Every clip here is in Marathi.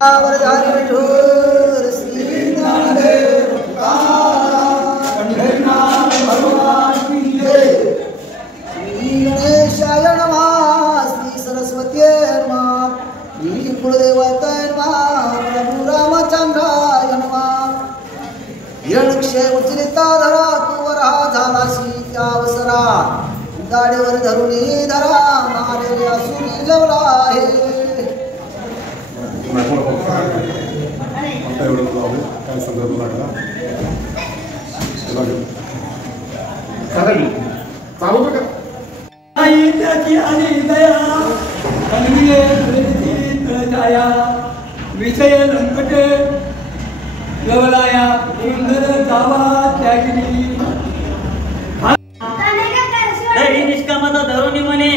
वरदानी विठोर श्री ज्ञानदेव तुकाराम पंढरीनाथ भगवान की जय। श्री गणेशाय नमः, श्री सरस्वतीये नमः, श्री कुलदेवताय नमः, प्रभु रामचंद्राय नमः। हिरण्यक्षय उचलिता धरा तुवरा झालाशी त्यावसरा, गाडीवर धरुणी धरा मारेल्या सुरी जवला आहे। आता एवढं जाऊ काय संदर्भ लागला चालू बघा आई त्याची आणि दया अन्विये दया विषय लंकट गवलाया इंद्र जावा त्यागिनी ही निष्कामता धरुणी म्हणे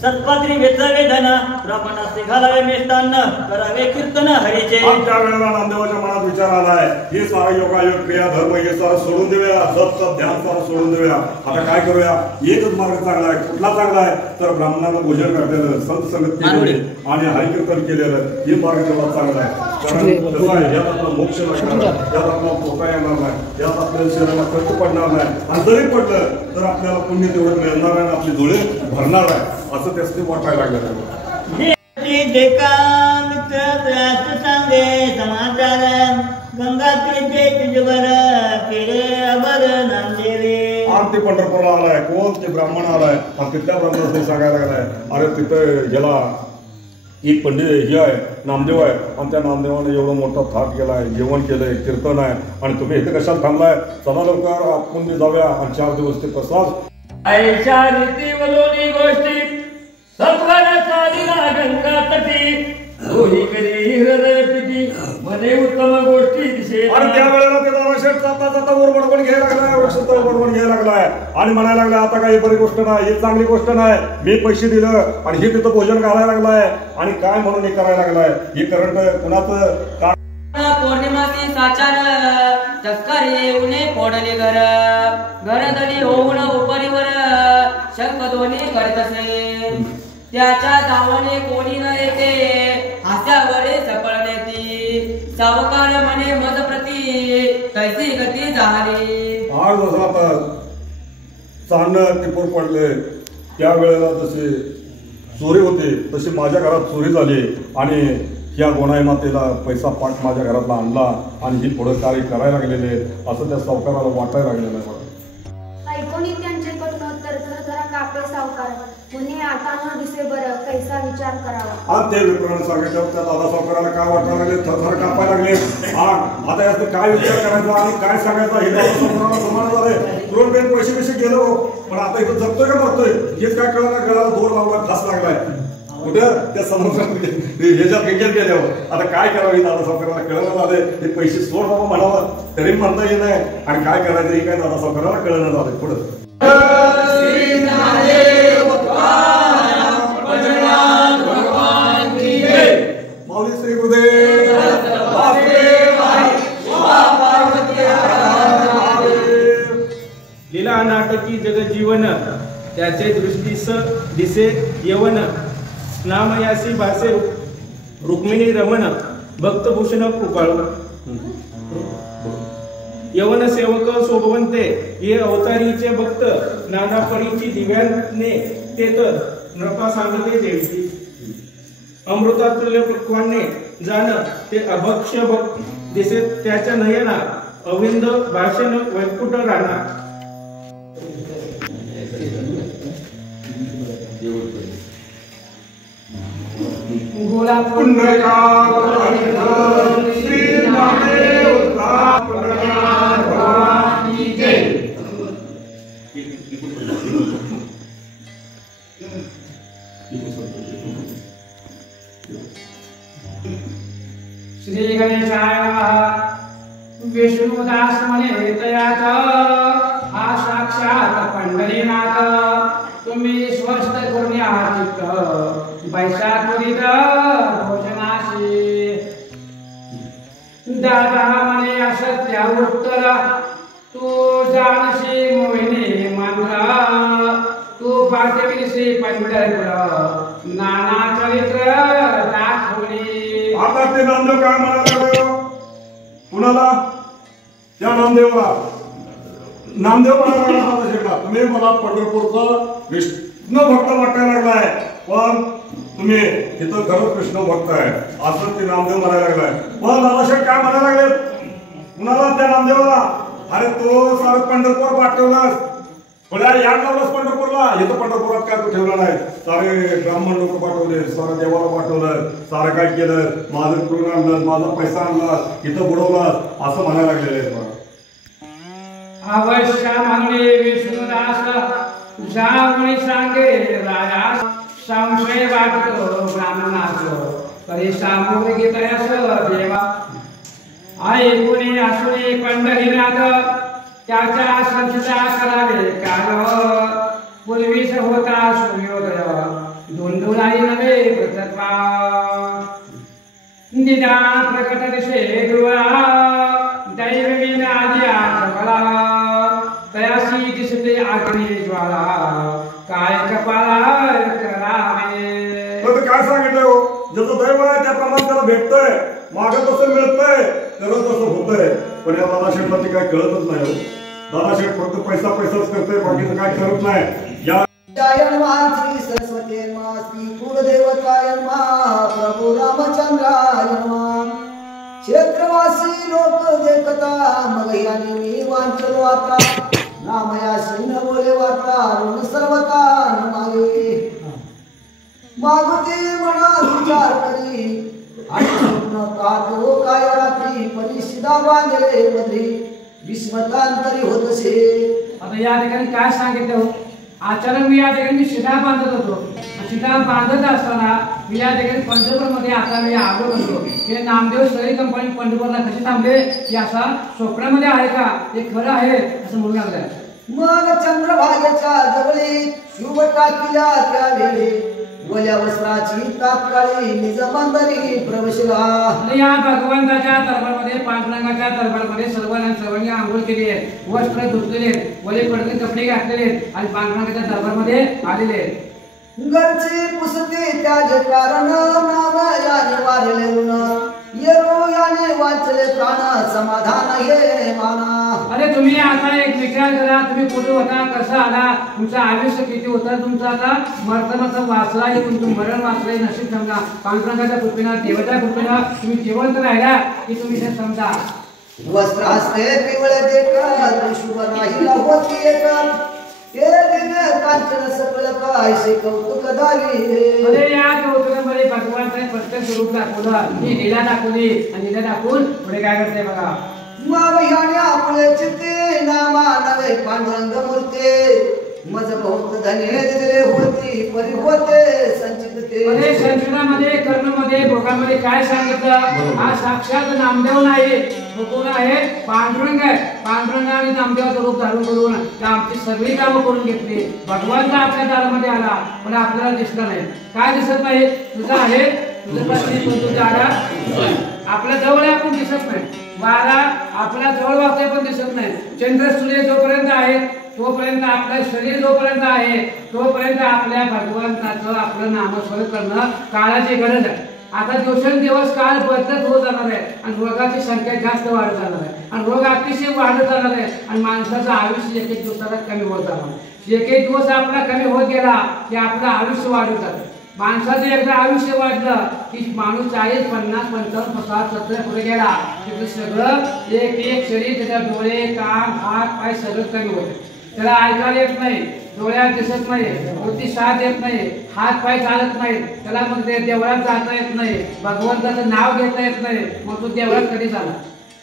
सत्पात्री वेचावे धन ब्राह्मणास घालावे मेष्टान्न करावे कीर्तन हरीचे। त्या वेळेला नामदेवाच्या मनात विचार आलाय हे सारा योगायोग क्रिया धर्म हे सारा सोडून देऊया, जप ध्यान सारा सोडून देऊया। आता काय करूया, एकच मार्ग चांगला आहे। कुठला चांगला आहे तर ब्राह्मणाला भोजन करतेलं, संत संगत केलेले आणि हरिकीर्तन केलेलं हे मार्ग तेवढा चांगला आहे। कारण कसं आहे, यात आपला मोक्ष लागणार, यात आपला धोका येणार नाही, यात आपल्या शरीराला खर्च पडणार नाही आणि जरी पडलं तर आपल्याला पुण्य तेवढं मिळणार आहे, आपली डोळे भरणार आहे असं त्याचे वाटायला लागलं। ते पंढरपूरला आलाय, कोण ते ब्राह्मण आलाय आणि तिथल्या ब्राह्मणाने सांगायला लागलाय अरे तिथं गेला एक पंडित हे आहे नामदेव आहे आणि त्या नामदेवाने एवढं मोठा थाट केलाय, जेवण केलंय, कीर्तन आहे आणि तुम्ही इथे कशाला थांबलाय, चला लवकर आपण जाऊया आणि 4 दिवस ते तसाच ऐशा रीती वलोनी गोष्टी सत्वाला चालीला गंगा तटी दोही करी हृदय पिटी मने उत्तम गोष्टी दिसे। आणि त्या वेळेला ते दाराशेठ जाता जाता वर बडबड घ्यायला लागलाय, वृक्षस्थळ बडबड घ्यायला लागलाय आणि म्हणायला लागलाय आता काही बरी गोष्ट नाही, ही चांगली गोष्ट नाही, मी पैसे दिलं आणि हे तिथं भोजन घालायला लागलाय आणि काय म्हणून हे करायला लागलाय, हे करंट कुणाचं पौर्णिमाची साचार चस्कारी उने फोडले घर घरदली होऊन उपरीवर शंख दोन्ही करत असे। त्याच्या दावणे कोणी न येते हास्यावरे सफळ नेती सावकार म्हणे मज प्रती कैसी गती झाली। आज जसं आता चांदणं टिपूर पडले त्यावेळेला जसे चोरी होते तशी माझ्या घरात चोरी झाली आणि या गोणाई मातेला पैसा पाठ माझ्या घरातला आणला आणि ही पुढे कार्य करायला लागलेले असं त्या सावकाराला वाटायला लागलेलं आहे। ऐकून त्यांच्याकडून तर जरा कापे सावकार पुणे आता न दिसे बरं कैसा विचार करावा। आज ते विप्रमाणे सांगितलं त्या दादा सावकाराला काय वाटायला लागले, थरथर कापायला लागले। आता यात काय विचार करायचा आणि काय सांगायचा हे दादा सावकाराला समान झालंय। तुरंत पैसे गेलो पण आता इथं जगतोय का मरतोय हेच काय कळलं, गळाला दोर लावला, खास लागलाय कुठं त्या समुद्रात ह्याच्यात गेल्यावर गेल्यावर आता काय करावं हे दादा सावकाराला कळलं झालंय। हे पैसे सोड बाबा म्हणावं तरी म्हणता येत नाही आणि काय करायचं हे काय दादा सावकाराला कळलं झालंय। पुढं माऊली श्री गुरुदेव लीला नाटकी जगजीवन त्याचे दृष्टीस दिसे यवन नामयासी भासे रुक्मिणी रमण भक्तभूषण कृपाळू यवन सेवक शोभवंते हे अवतारीचे भक्त नाना परीची दिव्याने ते तर नृपा सांगते देवती अमृतातुल्य पक्वाने जाण ते अभक्ष भक्त दिसे त्याच्या नयना अविंद भाषण वैकुट राणा गोला श्री ज्ञानदेव भगवान की जय। श्री गणेशाय विष्णुदास म्हणे तयात हा साक्षात पंढरीनाथ तुम्ही स्वस्थ करुण्या चित्त बैसाखुरीत भोजनाशी दादा म्हणे असत्या उत्तर तू जानशी मोहिनी मंत्र तू पाठविशी पंढरपूर नाना चरित्र दाखवली आता ते नामदेव काय म्हणायला लागले कुणाला त्या नामदेवाला नामदेव म्हणायला शेठला तुम्ही मला पंढरपूरचा विष्णू भक्त वाटायला लागलाय पण तुम्ही इथं खरंच कृष्ण भक्त आहे असं ते नामदेव म्हणायला लागलाय पण दादाशेठ काय म्हणायला लागले कुणाला त्या नामदेवाला अरे तो सारं पंढरपूर पाठवलास थोड्या याड लावलास पंढरपूरला इथं पंढरपुरात काय तू ठेवला नाही सारे ब्राह्मण लोक पाठवले सारं देवाला पाठवलं सारं काय केलं माझं करून आणलं माझा पैसा आणला इथं बुडवलास असं म्हणायला लागलेलं आहे अवश्य म्हणे विष्णुदास जाऊन सांगे राजा संशय वाटतो ब्राह्मणाचं तरी सामोरे घेतयास देवा ऐकुनी असुनी पंढरीनाथ त्याच्या संचिता करावे काल पूर्वीच होता सूर्योदय धुंदुलाई नवे प्रतत्वा निदान प्रकट दिसे डोळा दैववीन आदी आठवला तयासी दिसते आग्नी ज्वाला काय कपाळा करावे तर काय सांगितलं हो जसं दैव आहे त्याप्रमाणे त्याला भेटतंय मागं तसं मिळतंय त्याला तसं होतंय पण या दादाशेठला ते काय कळतच नाही हो दादाशेठ फक्त पैसा पैसाच करतोय बाकीचं काय करत नाही या जय नमः श्री सरस्वती नमः श्री कुलदेवताय नमः प्रभु रामचंद्राय नमः क्षेत्रवासी लोक देखता मग याने मी वांचलो आता नामया सिंह बोले वार्ता ऋण सर्वता नमागे मागुती मना विचार करी आणि स्वप्न पाहतो काय रात्री परिशिदा बांधले मध्ये विस्मतांतरी होतसे आता या ठिकाणी काय सांगितलं हो आचार्य मी या ठिकाणी शिधा बांधत होतो शिधा बांधत असताना मी या ठिकाणी पंढरपूरमध्ये आता मी आलो होतो हे नामदेव सगळी कंपनी पंढरपूरला कशी थांबले की असा स्वप्नामध्ये आहे का ते खरं आहे असं म्हणू लागलं मग चंद्रभागेच्या जवळी शिव टाकिल्या त्यावेळी गोल्या वस्त्राची तात्काळी निजमांदरी प्रवेशला या भगवंताच्या दरबारमध्ये पांडुरंगाच्या दरबारमध्ये सर्वांनी आंघोळ केली आहे वस्त्र धुतलेले वले पडके कपडे घातलेले आणि पांडुरंगाच्या दरबारमध्ये आलेले घरची पुसती त्याच कारण नाम याने वारले ऋण येरो याने वाचले प्राण समाधान हे माना अरे तुम्ही आता एक विचार करा तुम्ही कुठे होता कसा आला तुमचं आयुष्य किती होतं तुमचं आता मरताना वाचला हे तुमचं मरण वाचलंय नशीब समजा पांडुरंगाच्या कृपेनं देवता कृपेनं तुम्ही जिवंत राहिला की तुम्ही हे समजा वस्त्र हस्ते पिवळे देख शुभ नाही होती एक कांचन सकळ काय कौतुक झाली अरे या कौतुकामध्ये भगवानने प्रत्येक स्वरूप दाखवलं ही लीला दाखवली आणि लीला दाखवून पुढे काय करते बघा मग याने आपले चित्ते नामा नवे पांडुरंग मूर्ती मज बहुत धन्य दिले होती परी होते संचित अरे संचितामध्ये कर्मामध्ये भोगामध्ये काय सांगितलं हा साक्षात नामदेव नाही कोण आहे पांडुरंग आहे पांडुरंगाने नामदेवाचं रूप धारण करून आमची सगळी कामं करून घेतली भगवान आपल्या दारामध्ये आला पण आपल्याला दिसला नाही काय दिसत नाही तुझं आहे तुझं पत्नी तुझा आला आपल्या जवळ आपण दिसत नाही वारा आपल्या जवळ वागते पण दिसत नाही चंद्र सूर्य जोपर्यंत आहे तोपर्यंत आपलं शरीर जोपर्यंत आहे तोपर्यंत आपल्या भगवंताचं आपलं नामस्मरण करणं काळाची गरज आहे आता दिवसेंदिवस काळ बदलत होत जाणार आहे आणि रोगाची संख्या जास्त वाढत जाणार आहे आणि रोग अतिशय वाढत जाणार आहे आणि माणसाचं आयुष्य एक दिवसाला कमी होत जाणार आहे एक दिवस आपला कमी होत गेला की आपलं आयुष्य वाढत जातं माणसाचं एकदा आयुष्य वाढलं की माणूस 40, 50, 55, 60, 70 पुढे गेला तिथं सगळं एक शरीर त्याच्या डोळे कान हात पाय सगळं कमी होते त्याला ऐकायला येत नाही डोळ्यात दिसत नाही वरती साथ येत नाही हात पाय चालत नाही त्याला मग देवळात जाता येत नाही भगवंताचं नाव घेता येत नाही मग तो देवळात कधी झाला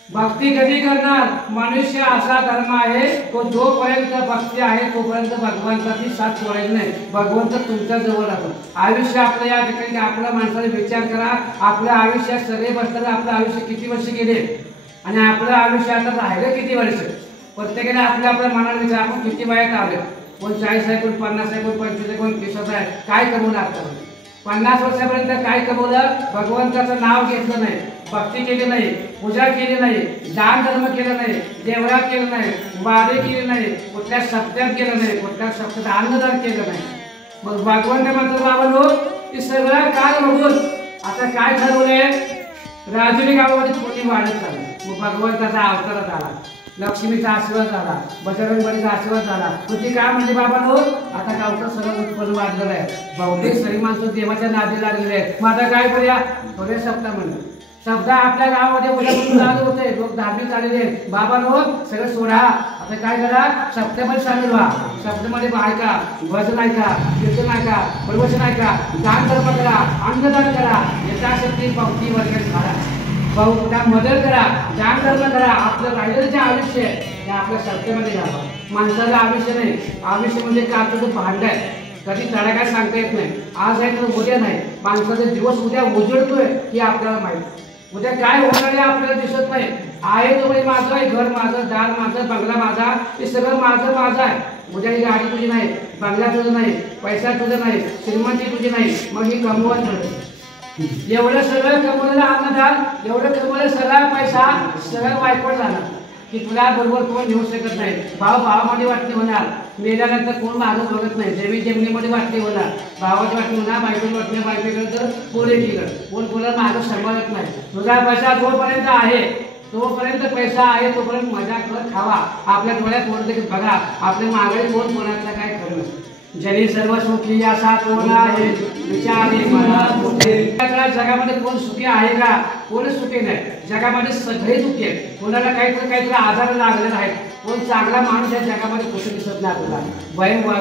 भक्ती कधी करणार मनुष्य असा धर्म आहे तो जोपर्यंत भक्ती आहे तोपर्यंत भगवंताची साथ सोडायची नाही भगवंत तुमच्या जवळ राहतो आयुष्य आपलं या ठिकाणी आपल्या माणसाने विचार करा आपल्या आयुष्यात सगळे बसतात आपलं आयुष्य किती वर्ष गेले आणि आपलं आयुष्य आता राहिलं किती वर्ष प्रत्येकाने आपल्या मनाला विचार आपण किती वयात आलो कोण 40 आहे कोण 50 आहे कोण 25 आहे कोण 30 आहे काय कमवलं आता 50 वर्षापर्यंत काय कमवलं भगवंताचं नाव घेतलं नाही भक्ती केली नाही पूजा केली नाही दान धर्म केलं नाही देवळात केलं नाही वादे केले नाही कुठल्या सप्त्यात केलं नाही कुठल्या सप्त्यात अन्नदान केलं नाही मग भगवंत म्हणतो बाबा लोक ते सगळं काय बघून आता काय ठरवलंय राजुरी गावामध्ये पुण्य वाढत चाललं. मग भगवंताचा अवतारात आला, लक्ष्मीचा आशीर्वाद झाला, बजरंगबलीचा आशीर्वाद झाला. तुझी काय म्हणजे बाबा नो आता गावचं सगळं उत्पन्न वाढलेलं आहे. बहुतेक सगळी माणसं देवाच्या नादी लागलेले आहेत. मग आता काय करूया? थोडे शब्द म्हणलं शब्द आपल्या गावामध्ये उद्यापासून चालू होते. लोक धार्मिक झालेले आहेत. बाबा नो सगळं सोडा. आता काय करा? शब्दामध्ये सामील व्हा. शब्दामध्ये ऐका, भजन ऐका, कीर्तन ऐका, प्रवचन ऐका, दान धर्म करा, अन्नदान करा, यथाशक्ती भक्ती वर्ग करा, त्या मदत करा, दान धर्म करा. आपलं राहिलेलं जे आयुष्य आहे ते आपल्या शब्दामध्ये घाला. माणसाचं आयुष्य नाही, आयुष्य म्हणजे काचेचं भांड आहे. कधी त्याला काय सांगता येत नाही. आज आहे तर उद्या नाही. माणसाचा दिवस उद्या उजळतोय हे आपल्याला माहिती. उद्या काय होणार आहे आपल्याला दिसत नाही. आहे तो म्हणजे माझं आहे, घर माझं, दार माझं, बंगला माझा, हे सगळं माझं आहे. उद्या ही गाडी तुझी नाही, बंगला तुझं नाही, पैसा तुझं नाही, श्रीमंती तुझी नाही. मग ही कमवत नाही. एवढं सगळं कमवलेलं अन्नदान, एवढं कमवलेलं सगळा पैसा सगळं वायपट झाला की तुला बरोबर कोण घेऊ शकत नाही. भावामध्ये वाटणी होणार, मेल्यानंतर कोण मागं बघत नाही. जमिनीमध्ये वाटणी होणार, भावाची वाटणी होणार, बायकोची वाटणी, बायकोकडे तर पोरेकडे कोण कोणाला मागं सांभाळत नाही. तुझा पैसा जोपर्यंत आहे तोपर्यंत पैसा आहे, तोपर्यंत मजा कर, खावा. आपल्या डोळ्यात कोण देखील बघा, आपल्या मागे कोण कोणाचं काय खरं नसतं. जनी सर्व सुखी असा कोण आहे विचारे मला कुठे. जगामध्ये कोण सुखी आहे का? कोण सुखी नाही. जगामध्ये सगळे दुःखी आहेत. कोणाला काहीतरी आजार लागलेला आहे. कोण चांगला माणूस आहे जगामध्ये कुठे दिसत नाही आपल्याला.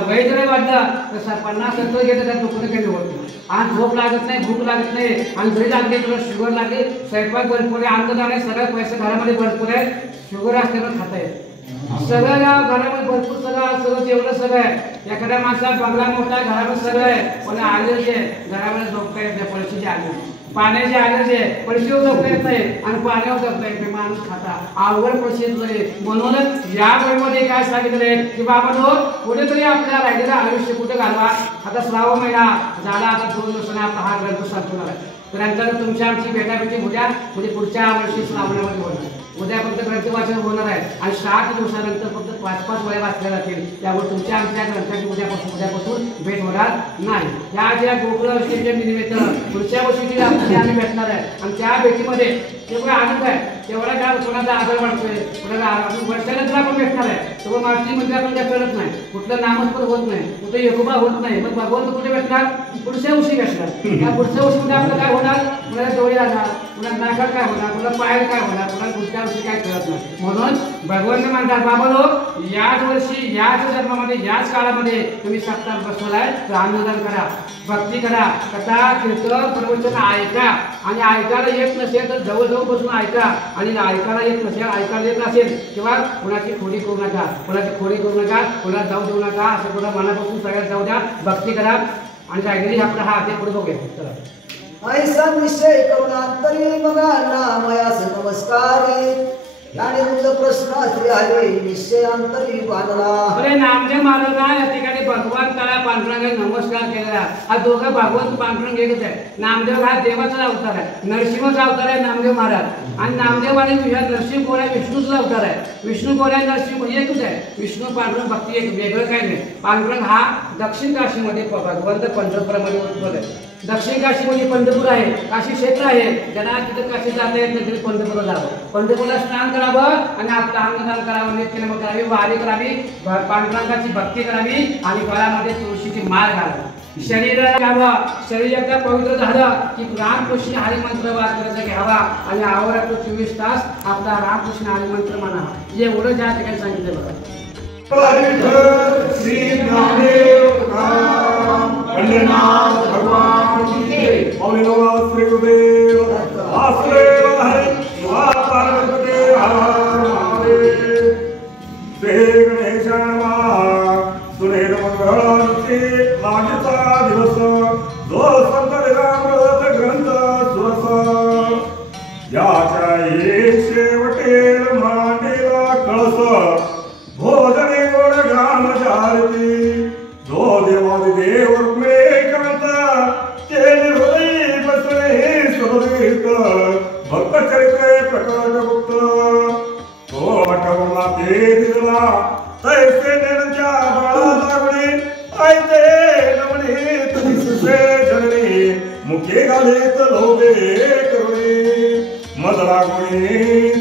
वय जरी वाढलं तर 50-70 घेतं तर दुखणं कमी होत नाही. आणि झोप लागत नाही, भूक लागत नाही. आणि जरी लागली तुला शुगर लागली, स्वयंपाक भरपूर आहे, अन्नदान आहे, सगळं पैसे घरामध्ये भरपूर आहे. शुगर असल्यानं खाता येत सगळं घरामध्ये भरपूर सगळं जेवढं सगळं आहे. एखाद्या माणसाला बंगला मोठा घरामध्ये सगळं आहे, पण आलेच आहे घरामध्ये झोपता येत नाही. पैशाची आले, पाण्याची आलेच आहे, पैशावर झोपता येत नाही आणि पाण्यावर झोपता येत नाही. माणूस खाता आवड पैसे. म्हणूनच या वेळेमध्ये काय सांगितलंय की बाबा नो कुठेतरी आपल्या राहिलेलं आयुष्य कुठे घालवा. आता श्रावण महिना झाला, आता 2 दिवसांनी आपला हा ग्रंथ संपणार आहे. तर तुमच्या आमची भेटाभेटी उद्या म्हणजे पुढच्या वर्षी श्रावणामध्ये होणार. उद्या फक्त ग्रंथ वाचन होणार आहे आणि 7 दिवसानंतर फक्त 5-5 वेळा वाचल्या जातील. त्यामुळे तुमच्या आमच्या ग्रंथाची उद्यापासून भेट होणार नाही. या ज्या गोकुळ अष्टमीच्या निमित्त पुढच्या वर्षी आम्ही भेटणार आहे आणि त्या भेटीमध्ये तेवढा आनंद आहे, तेवढा काय कोणाचा आदर वाटतोय, कोणाला वर्षानंतर आपण भेटणार आहे. तेव्हा मारुती म्हणजे आपण काय करत नाही, कुठलं नामस्पद होत नाही, कुठे यकोबा होत नाही. मग भगवंत कुठे भेटणार? पुढच्या वर्षी भेटणार. त्या पुढच्या वर्षी आपलं काय होणार? कुणाला डोळे राहणार, कुणाला नाकात काय होणार, कुणाला पायात काय होणार, कुणाला पुढच्या वर्षी काय कळत नाही. म्हणून भगवंत म्हणतात बाबा लोक याच वर्षी, याच जन्मामध्ये, याच काळामध्ये तुम्ही सत्कार बसवलाय तर अन्नदान करा, भक्ती करा, कथा कीर्तन प्रवचन ऐका. आणि ऐकायला येत नसेल तर जवळजवळ बसून ऐका. आणि ऐकायला येत नसेल, ऐकायला येत नसेल किंवा कुणाची खोडी करू नका, कुणाची खोडी करू नका, कुणाला जाऊ देऊ नका. असं कुणा मनापासून सगळ्यात जाऊ द्या, भक्ती करा. आणि राहिलेली आपला हा ते पुढे बघूया. चला ऐसा निश्चय करुणांतरी मगा नामयास नमस्कारी. याने तुझं प्रश्न हरे निश्चयांतरी बांधला. अरे नामदेव महाराज या ठिकाणी भगवंताला पांडुरंगाने नमस्कार केलेला. हा दोघं भगवंत पांडुरंग एकच आहे. नामदेव हा देवाचा अवतार आहे, नरसिंहाचा अवतार आहे नामदेव महाराज. आणि नामदेव आणि नरसिंह कोण आहे? विष्णूचा अवतार आहे. विष्णू कोण आहे? नरसिंह एकच आहे. विष्णू पांडुरंग भक्ती एक, वेगळं काही नाही. पांडुरंग हा दक्षिण काशीमध्ये भगवंत पंढरपुरामध्ये उत्पन्न आहे. दक्षिण काशी म्हणजे पंढरपूर आहे, काशी क्षेत्र आहे. ज्यांना तिथं काशी जाता येत नाही तरी पंढरपूरला जावं, पंढरपूरला स्नान करावं आणि आपलं अन्नदान करावं, नित्यनेम करावी, वारी करावी, पांडुरंगाची भक्ती करावी आणि गळ्यामध्ये तुळशीची माळ घालावी. शरीराला घ्यावं, शरीर एकदा पवित्र झालं की रामकृष्ण हरिमंत्र वाचायचा घ्यावा आणि आवरात 24 तास आपला रामकृष्ण हरिमंत्र म्हणावा. एवढं ज्या ठिकाणी सांगितलं बघा. श्री नामदेव भगवान की जय. श्री गुरुदेव वासुदेव हरे पार्वती श्री गणेश सुनेर मंगळाची लागीचा दिवस जो संत देवामृत ग्रंथ सुरस याच्या एक शेवटेल मांडीला कळस भोजने गोड ग्राम जारती जो देवादिदेव रुक्मेकांत केली हृदय बसणे सुरवीत भक्त चरित्रे प्रकट गुप्त तो आठवला ते दिला तैसे नेणच्या बाळा लागणे ऐते नवणे तरी सुसे जननी मुखे घालीत लोभे करुणे मज लागुनी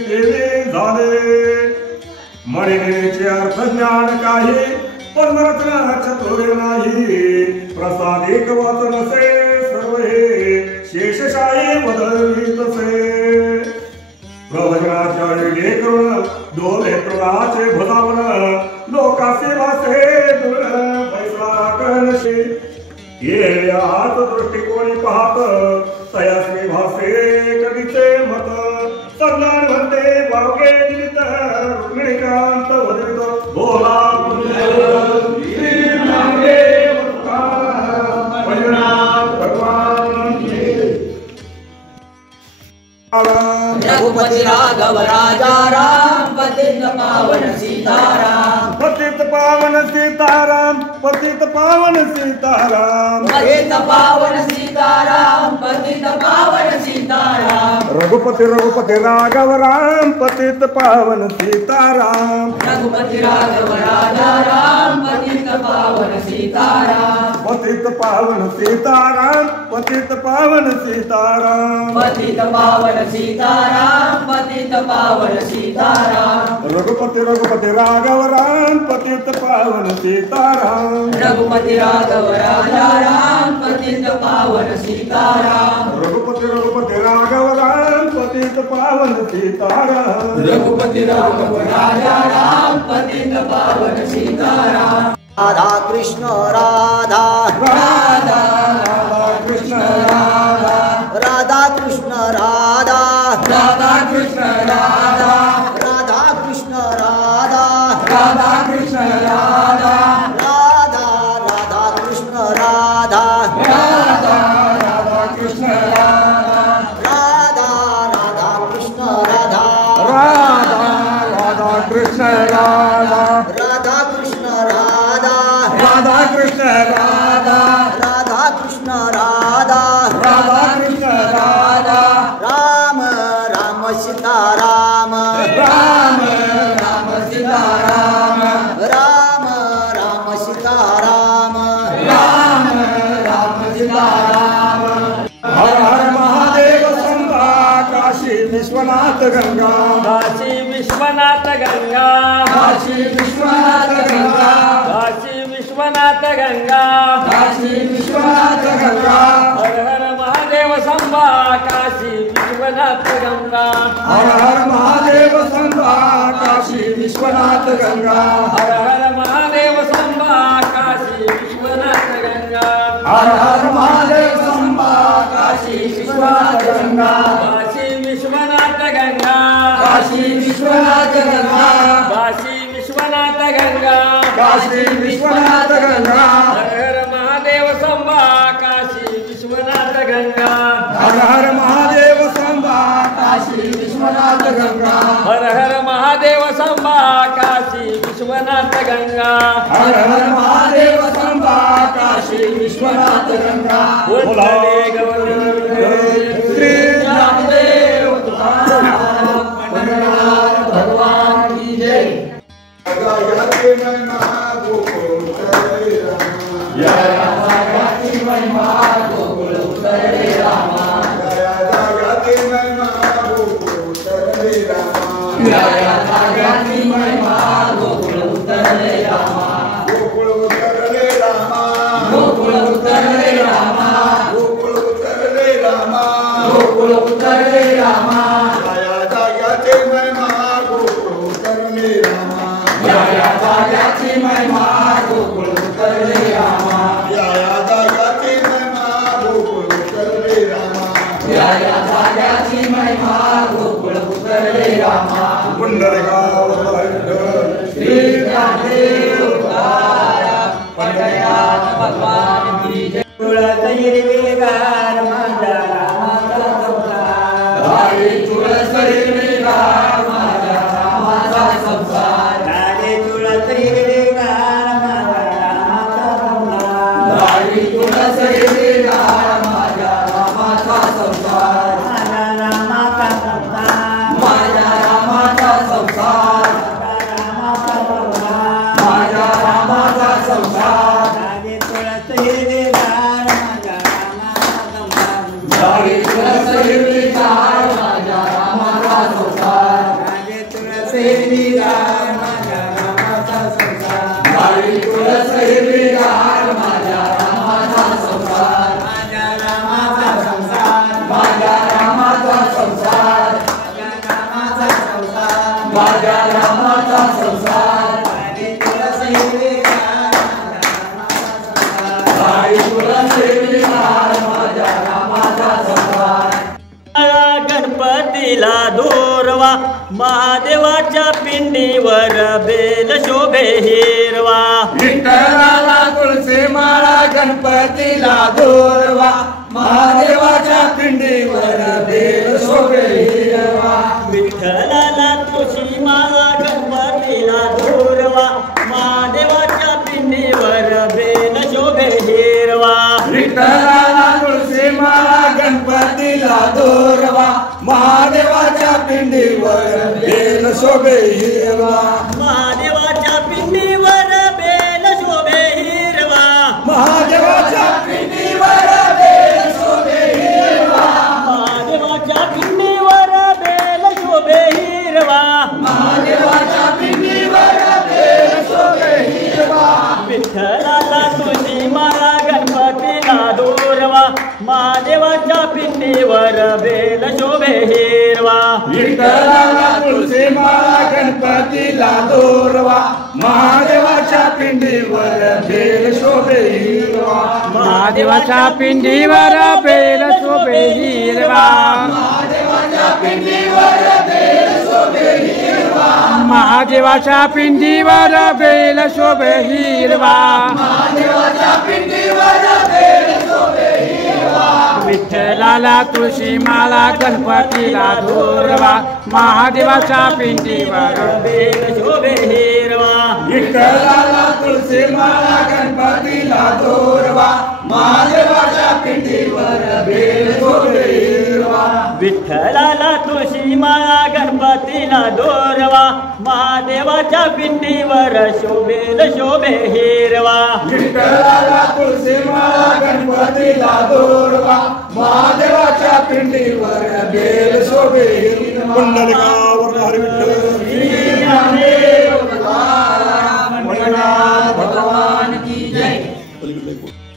देवी झाले मणिनेचे अर्थ ज्ञान काही पण रत्न चतुर नाही प्रसादिक वचन से सर्व हे शेषशाही बदलवी तसे प्रवचनाच्या वेगे करून डोले तृणाचे भुजावन लोकासे भासे दुर पैसा कळणशी ये हात दृष्टिकोनी पाहत तयासनी भासे कधीचे मत सज्ञान म्हणते वावगे दिलित रुक्मिणीकांत वदित बोला रघुपति राघव राजा राम पतित पावन सीताराम पतित पावन सीताराम पतित पावन सीताराम पतित पावन सीताराम पतित पावन सीताराम रघुपति रघुपति राघव राम पतित पावन सीताराम रघुपति राघव राजा राम पतित पावन सीताराम पतित पावन सीताराम पतित पावन सीताराम पतित पावन सीताराम पतित पावन सीताराम रघुपति रघुपति राघव राम पतित पावन सीताराम रघुपति राघव राजा राम पतित पावन सीताराम रघुपति रघुपति राघव राम पतित पावन सीताराम रघुपति राघव राजा राम पतित पावन सीताराम राधा कृष्ण राधा राधा राधा कृष्ण राधा राधा कृष्ण राधा राधा कृष्ण राधा राधा कृष्ण राधा राधा कृष्ण राधा राधा राधा कृष्ण राधा राधा राधा कृष्ण राधा राधा राधा कृष्ण राधा राधा राधा कृष्ण राधा राधा कृष्ण राधा राधा कृष्ण राधा राधा कृष्ण राधा राधा कृष्ण राधा राम राम सीता राम राम राम सीताराम राम राम सीता राम राम राम सीताराम हर हर महादेव संभा काशी विश्वनाथ गंगा काशी विश्वनाथ गंगा काशी विश्वनाथ गंगा काशी विश्वनाथ गंगा काशी विश्वनाथ गंगा हर हर महादेव संभा काशी विश्वनाथ गंगा हर हर महादेव संभा काशी विश्वनाथ गंगा हर हर महादेव संभा काशी विश्वनाथ गंगा हर हर महादेव संभा काशी विश्वनाथ गंगा काशी विश्वनाथ गंगा काशी विश्वनाथ गंगा काशी विश्वनाथ गंगा काशी विश्वनाथ गंगा हर हर महादेव संभा काशी विश्वनाथ गंगा हर हर महादेव संभा काशी विश्वनाथ गंगा हर हर महादेव संभा काशी विश्वनाथ गंगा हर हर महादेव संभा काशी विश्वनाथ गंगा बोले गौरी श्री रामदेव तुकाराम पंढरनाथ भगवान की जय महिमा गोकुल उतरे रामा जया जागाची महिमा गोकुल उतरले रामा गोकुळ उतरले रामा गोकुळ उतरले रामा गोकुळ उतरले रामा गोकुळ उतरले रामा जया जाग्याचे महिमा गोकुळ उतरले रामा जया जागाची महिमा गोकुळ उतरले रामा जया जाग्याचे महिमा गोकुळ उतरले रामा जया जागाची महिमा गोकुळ उतरले रामा पुंडरगाव पंढर श्री रामदेव तुकाराम पंढरनाथ भगवान की जय तुळस हिरवीगार माझ्या रामाचा संसार झाडे तुळस हिरवीगार माझ्या रामाचा संसार झाडे तुळस हिरवीगार माझ्या रामाचा संसार झाडे तुळस हिरवीगार माझ्या रामाचा संसार माझ्या रामाचा संसार माझ्या रामाचा संसार माझ्या रामाचा संसार झाडे तुळस हिरवीगार माझ्या रामाचा हिरवीगार माझ्या रामाचा संसार वाडी तुळस हिरवीगार माझ्या रामाचा संसार माझ्या रामाचा संसार माझ्या रामाचा संसार माझ्या रामाचा संसार वाडी तुळस हिरवीगार वाडी तुळस हिरवीगार माझ्या रामाचा संसार गणपतीला दोरवा महादेवाच्या पिंडीवर बेल शोभे हिरवा विठ्ठलाला तुळशी माळा गणपतीला दोरवा महादेवाच्या पिंडीवर बेल शोभे हिरवा विठ्ठलाला तुळशी माळा गणपतीला दोरवा महादेवाच्या पिंडीवर बेल शोभे हिरवा विठ्ठलाला तुळशी माळा गणपतीला दोरवा महादेवाच्या पिंडीवर बेल शोभे हिरवा महादेवाच्या पिंडीवर बेल शोभे हिरवा महादेवाच्या पिंडीवर बेल शोभे हिरवा महादेवाच्या पिंडीवर बेल शोभे हिरवा महादेवाच्या पिंडीवर बेल शोभे हिरवा विठ्ठलाला तुळशी माळा गणपतीला दोरवा महादेवाच्या पिंडीवर बेल शोभे हिरवा विठ्ठलाला तुळशी माळा गणपतीला दोरवा महादेवाच्या पिंडीवर बेल शोभे हिरवा महादेवाच्या पिंडीवर बेल शोभे हिरवा महादेवाच्या पिंडीवर बेल शोभे हिरवा महादेवाच्या पिंडीवर बेल शोभे हिरवा महादेवाच्या पिंडीवर बेल शोभे हिरवा विठ्ठलाला तुळशी माळा गणपतीला दोरवा महादेवाच्या पिंडीवर बेल शोभे हिरवा विठ्ठलाला तुळशी माळा गणपतीला दोरवा महादेवाच्या पिंडीवर बेल शोभे हिरवा विठ्ठलाला तुळशी माळा गणपतीला दोरवा महादेवाच्या पिंडीवर शोभेल शोभे हिरवा विठ्ठलाला तुळशी माळा गणपतीला दोरवा महादेवाच्या पिंडीवर बेल शोभे हिरवा पुंडलिकावर हरी विठ्ठल भगवान की जय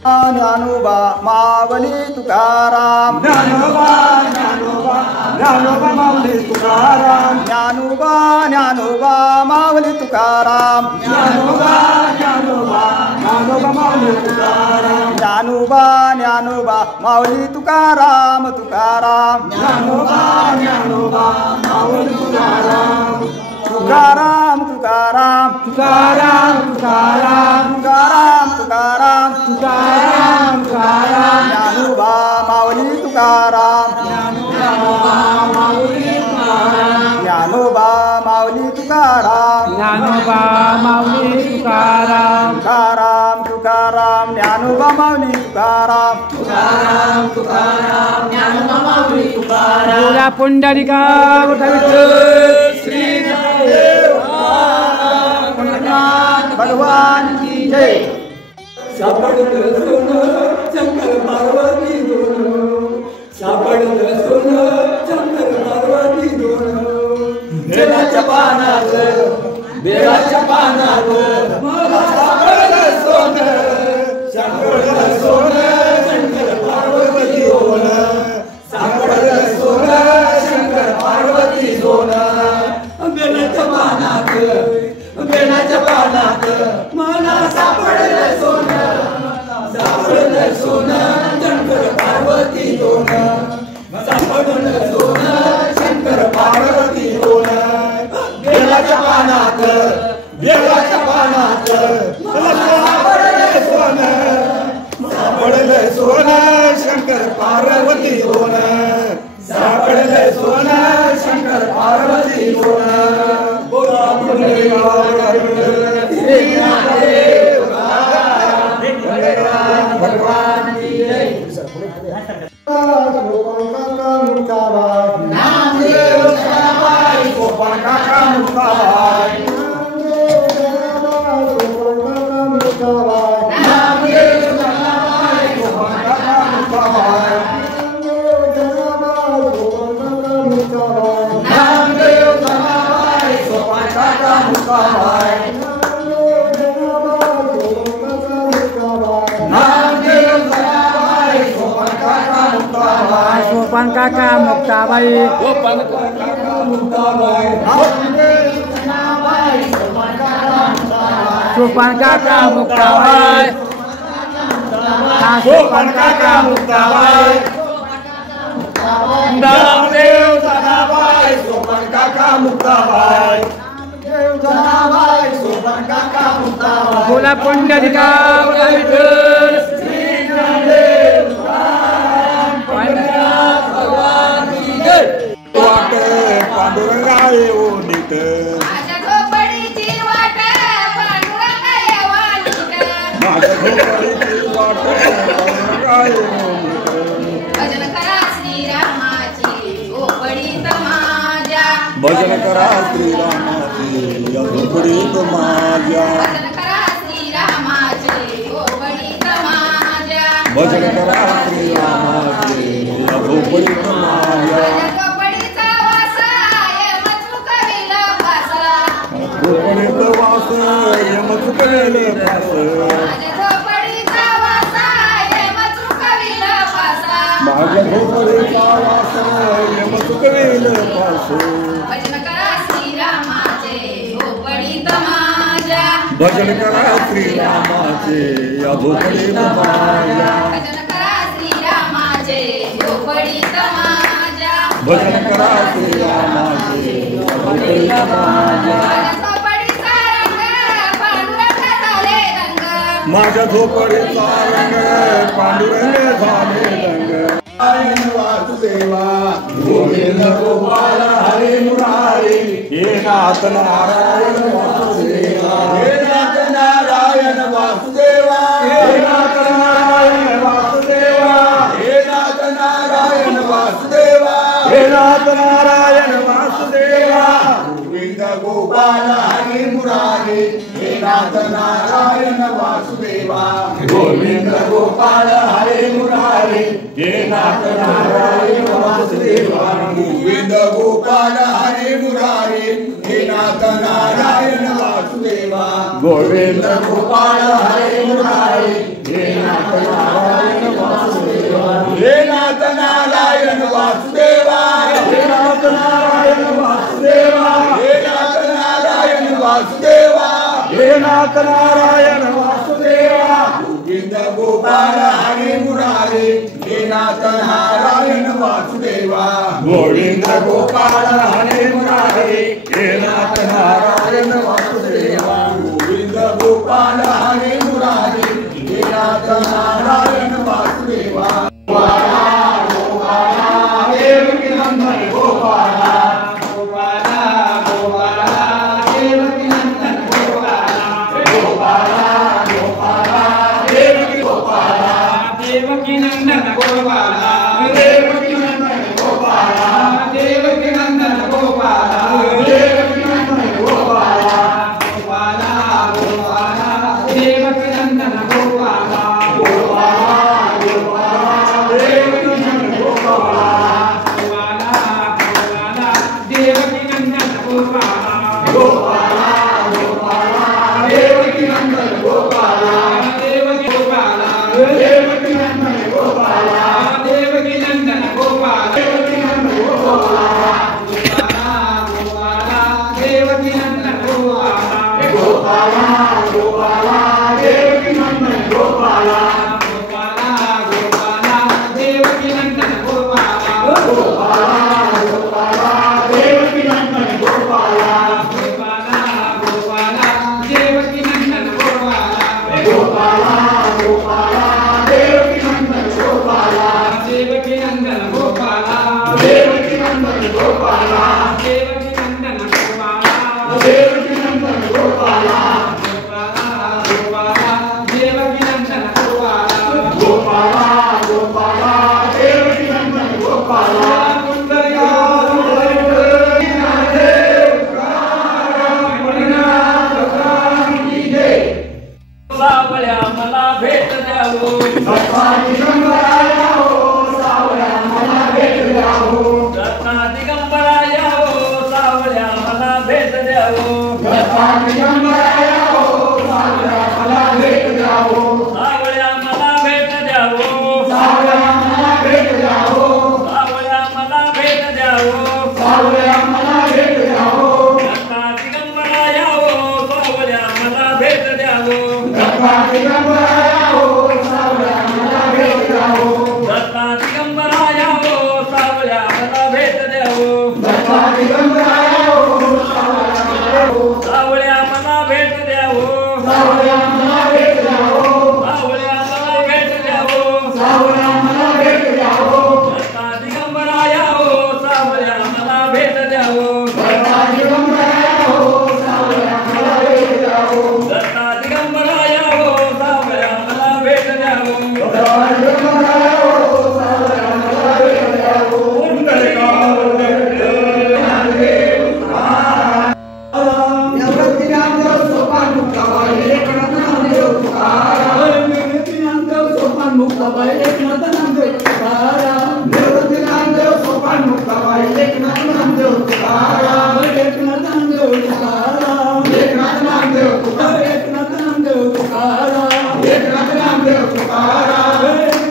ज्ञानोबा मावली तुकाराम ज्ञानोबा ज्ञानोबा ज्ञानोबा माऊली तुकाराम ज्ञानोबा ज्ञानोबा मावली तुकाराम ज्ञानोबा ज्ञानोबा ज्ञानोबा माऊली तुकाराम ज्ञानोबा ज्ञानोबा माऊली तुकाराम तुकाराम ज्ञानोबा ज्ञानोबा माऊली तुकाराम तुकाराम तुकाराम तुकाराम तुकाराम तुकाराम तुकाराम तुकाराम तुकाराम ज्ञानोबा माऊली तुकाराम ज्ञानोबा माऊली तुकाराम ज्ञानोबा माऊली तुकाराम ज्ञानोबा माऊली तुकाराम तुकाराम तुकाराम ज्ञानोबा माऊली तुकाराम तुकाराम तुकाराम ज्ञानोबा माऊली तुकाराम बोला पुंडलिका विठ्ठल श्री देव भगवान की जय सापडलं सोनं शंकर पार्वती दोन सापडलं सोनं शंकर पार्वती दोन बेलाच्या पानात बेलाच्या पानात मला सापडलं सोनं सापडलं सोनं शंकर पार्वती दोन सापडलं सोनं शंकर पार्वती दोन बेलाच्या पानात बेलाच्या पानात मला सापडलं सोनं सापडलं सोनं शंकर पार्वती दोन सापडलं सोनं शंकर पार्वती दोन बेलाच्या पानात बेलाच्या पानात मला सापडलं सोनं सापडलं सोनं शंकर पार्वती दोन सापडलं सोनं शंकर पार्वती दोन बोला भगवान की जय मुक्ताबाई नामदेव जनाबाई सोपान काका मुक्ताबाई सोपान काका मुक्ताबाई सोपान काका मुक्ताबाई नामदेव जनाबाई सोपान काका मुक्ताबाई सोपान काका मुक्ताबाई सोपान काका मुक्ताबाई नामदेव जनाबाई सोपान काका मुक्ताबाई नामदेव जनाबाई सोपान काका मुक्ताबाई बोला पुंडलिका बोला विठ्ठल श्री नामदेव पंढरीनाथ भगवान की जय वाट पांडुरंगा येऊनित माझ्या झोपडीची वाट पांडुरंगा येवानित माझ्या झोपडीची वाट पांडुरंगा येऊनित भजन करा श्रीरामाची झोपडीत माझ्या भजन करा श्रीरामाची या झोपडीत माझ्या भजन करा श्रीरामाची झोपडीत माझ्या भजन करा श्रीरामाची या झोपडीत माझ्या माझ्या झोपडीचा वासा यम चुकविल फासा झोपडीत वास यम चुकवेल फास माझ्या झोपडीचा वासा यम चुकविल फासा माझ्या झोपडीचा वास यम चुकवेल फास भजन करा श्रीरामाचे झोपडीत माझ्या भजन करा श्रीरामाचे या झोपडीत माझ्या भजन करा श्रीरामाचे झोपडीत माझ्या भजन करा श्रीरामाचे या झोपडीत माझ्या माझ्या झोपडीचा रंग पांडुरंग झाले रंग माझ्या झोपडीचा रंग पांडुरंग झाले रंग नारायण वासुदेवा गोविंद गोपाल हरे मुरारी हे नाथ नारायण वासुदेवा हे नाथ नारायण वासुदेवा हे नाथ नारायण वासुदेवा हे नाथ नारायण वासुदेवा हे नाथ नारायण वासुदेवा गोविंद गोपाल हरे मुरारी हे नाथ नारायण वासुदेवा गोविंद गोपाल हरे मुरारी हे नाथ नारायण वासुदेवा गोविंद गोपाल हरे मुरारी हे नाथ नारायण वासुदेवा गोविंद गोपाल हरे मुरारी हे नाथ नारायण वासुदेवा हे नाथ नारायण वासुदेवा हे नाथ नारायण वासुदेवा हे नाथ नारायण वासुदेवा हे नाथ नारायण वासुदेवा गोविंद गोपाल हरे मुरारी हे नाथ नारायण वासुदेवा गोविंद गोपाल हरे मुरारी हे नाथ नारायण वासुदेवा गोविंद गोपाल हरे मुरारी हे नाथ नारायण वासुदेवा गोपाला गोपाला देवकी नंदन गोपाला गोपाला गोपाला देवकी नंदन गोपाला गोपाला गोपाला देवकी गोपाला देवकी नंदन गोपाला देवकी नंदन गोपाला देवकी नंदन गोपाला देवकी नंदन गोपाला गोपाला गोपाला देवकी नंदन गोपाला गोपाला गोपाला देवकी नंदन गोपाला गोपाला गोपाला देवकी नंदन गोपाला गोपाला गोपाला देवकी नंदन गोपाला देवकी गोपाला देवकी नंदन गोपाला देवकी नंदन गोपाला देवकी नंदन गोपाला गोपाला देवकी नंदन गोपाला गोपाला गोपाला देवकी नंदन गोपाला गोपाला गोपाला देवकी नंदन गोपाला गोपाला गोपाला देवकी नंदन गोपाला गोपाला गोपाला देवकी नंदन गोपाला गोपाला गोपाला देवकी नंदन गोपाला देवकी नंदन गोपाला देवकी नंदन गोपाला देवकी नंदन गोपाला देवकी नंदन गोपाला गोपाला गोपाला देवकी नंदन गोपाला गोपाला गोपाला देवकी नंदन गोपाला सावळ्या मला भेट द्यावो रत्ना दिगंबरा यावो सावळ्या मला भेट द्यावो दिगंबराया हो सावळ्या मला भेट द्यावो सावळ्या मला भेट द्यावो सावळ्या मला भेट द्यावो सावळ्या मला भेट द्यावो सावळ्या मला भेट द्यावो दत्ता दिगंबराया हो सावळ्या मला भेट द्यावो दत्ता दिगंबराया हो सावळ्या मला भेट द्यावो दत्ता दिगंबराया हो सावळ्या मला भेट द्यावो दत्ता दिगंबराया हो सावळ्या मला भेट द्यावो सावळ्या मला भेट द्यावो सावळ्या मला भेट द्यावो सावळ्या मला भेट द्यावो दत्ता दिगंबराया हो सावळ्या मला भेट द्यावो दत्ता दिगंबराया हो सावळ्या मला भेट द्यावो दत्ता दिगंबराया हो सावळ्या मला भेट द्यावो दत्ता दिगंबराया हो सावळ्या मला भेट द्यावो निवृत्ती नामदेव सोपान मुक्ताबाई एकनाथ नामदेव तुकाराम निवृत्ती नामदेव सोपान मुक्ताबाई एकनाथ नामदेव तुकाराम निवृत्ती नामदेव सोपान मुक्ताबाई एकनाथ नामदेव तुकाराम एकनाथ नामदेव तुकाराम एकनाथ नामदेव तुकाराम एकनाथ नामदेव तुकाराम एकनाथ नामदेव तुकाराम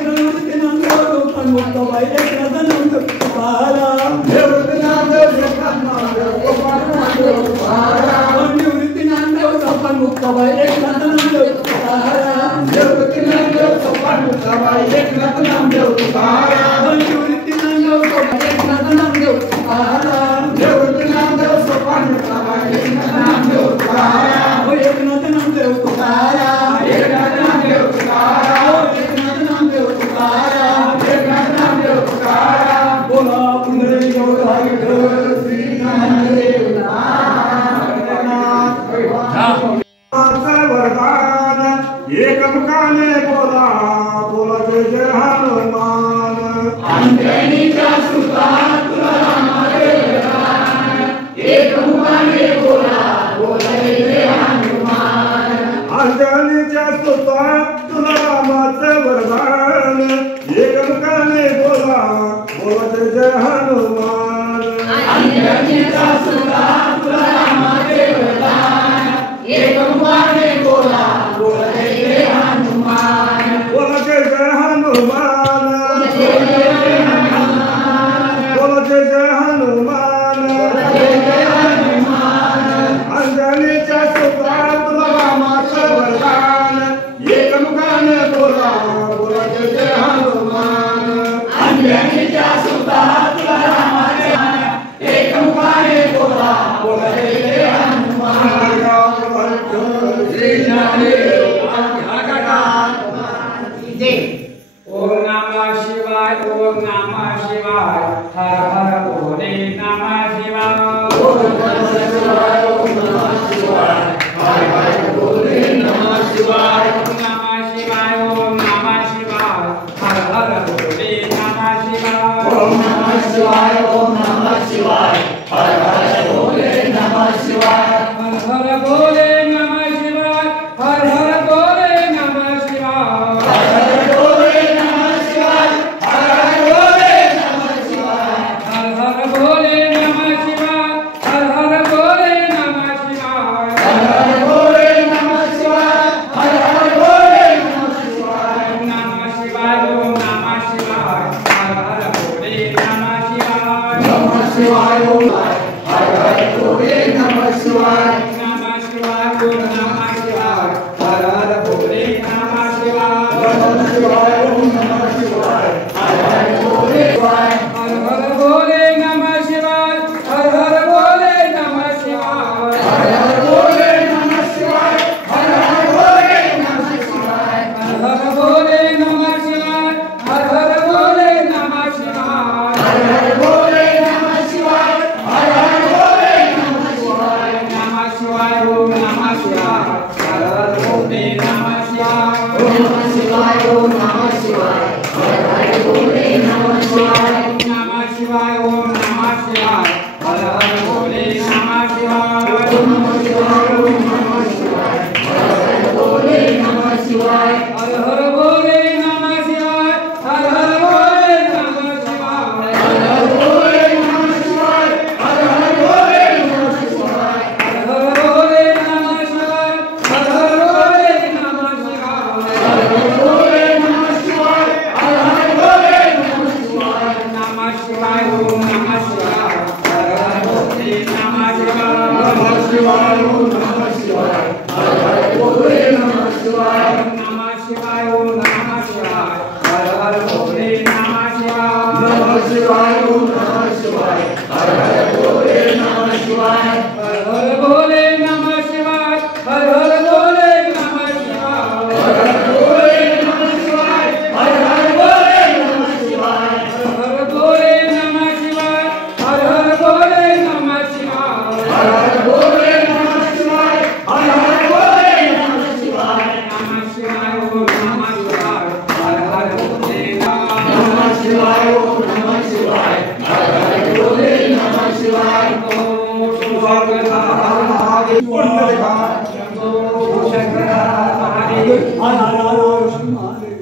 निवृत्ती नामदेव सोपान मुक्ताबाई एकनाथ नामदेव तुकाराम निवृत्ती नामदेव सोपान नामदेव सोपान नामदेव तुकाराम निवृत्ती नामदेव सोपान मुक्ताबाई एकनाथ नामदेव तुकाराम निवृत्ती नामदेव सोपान मुक्ताबाई एकनाथ नामदेव तुकाराम निवृत्ती नामदेव सोपान एकनाथ नामदेव तुकाराम निवृत्ती नामदेव सोपान मुक्ताबाई एकनाथ नामदेव तुकाराम एकनाथ नामदेव तुकाराम एकनाथ नामदेव तुकाराम एकनाथ नामदेव तुकाराम एकनाथ नामदेव तुकाराम बोला पुंडलिक विठ्ठल श्री नामदेव वरदान एकमुखाने बोला बोला जय जय हनुमान अंजनीच्या सुतात तुला रामादेव एकमुखाने बोला बोला जय जय हनुमान अंजनीच्या स्तुतात तुला रामाचं वरदान एकमुखाने बोला बोला जय जय हनुमान अंजनीच्या सुतात तुला रामादेव एकमुखाने बोला बोला जय जय हनुमान बोला जय जय हनुमान बोला जय जय हनुमान अंजनीच्या स्तुतात तुला रामाचं वरदान एकमुखाने बोला बोला जय जय हनुमान अंजनीच्या सुतात तुला रामादेव एकमुखाने बोला बोला जय जय हनुमान ओम नमः शिवाय ओम नमः शिवाय हर हर भोले नमः शिवाय ओम नमः शिवाय ओम नमः शिवाय हर हर भोले नमः शिवाय ओम नमः शिवाय ओम नमः शिवाय हर हर भोले नमः शिवाय ओम नमः शिवाय ओम नमः शिवाय हर हर भोले नमः शिवाय हर हर भोले नमः शिवाय हर हर भोले नमः शिवाय हर हर भोले नमः शिवाय हर हर भोले नमः शिवाय हर हर भोले नमः शिवाय हर हर भोले नमः शिवाय हर हर भोले नमः शिवाय हर हर भोले नमः शिवाय ओम नमः शिवाय ओम नमः शिवाय हर हर भोले नमः शिवाय नमः शिवाय ओम हर हर भोले नमः शिवाय नमः शिवाय ओम नमः शिवाय हर हर भोले नमः शिवाय नमः शिवाय ओम नमः शिवाय हर हर भोले शिवाय हर हर भोले नमः शिवाय हर हर भोले नमः शिवाय हर हर भोले नमः शिवाय हर हर भोले नमः शिवाय हर हर भोले नमः शिवाय हर हर भोले नमः शिवाय हर हर भोले नमः शिवाय हर हर भोले नमः शिवाय नमः शिवाय ओम नमः शिवाय हर हर भोले नमः शिवाय ओम नमः शिवाय ओम नमः शिवाय हर हर भोले नमः शिवाय नमः शिवाय ओम नमः शिवाय हर हर भोले नमः शिवाय ओम नमः शिवाय ओम नमः शिवाय हर हर भोले नमः शिवाय हर हर भोले नमः शिवाय हर हर भोले नमः शिवाय हर हर भोले नमः शिवाय हर हर भोले नमः शिवाय हर हर भोले शंकर हर महादेव शंभो शंकर हर महादेव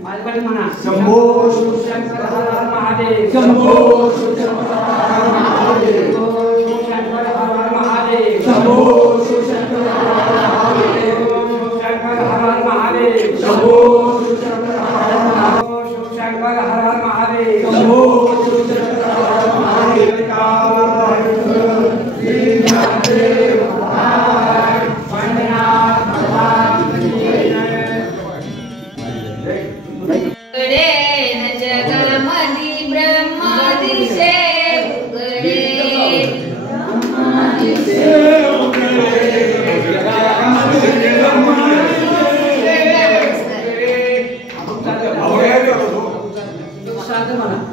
माझ्याकडे म्हणा शंभो शंकर हर महादेव शंभो शंकर हर महादेव शंकर हर महादेव शंभो शंकर हर महादेव शंकर हर महादेव शंभो शंकर हर महादेव शंकर हर महादेव शंभो शंकर हर महादेव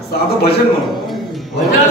साधं भजन म्हणून भजन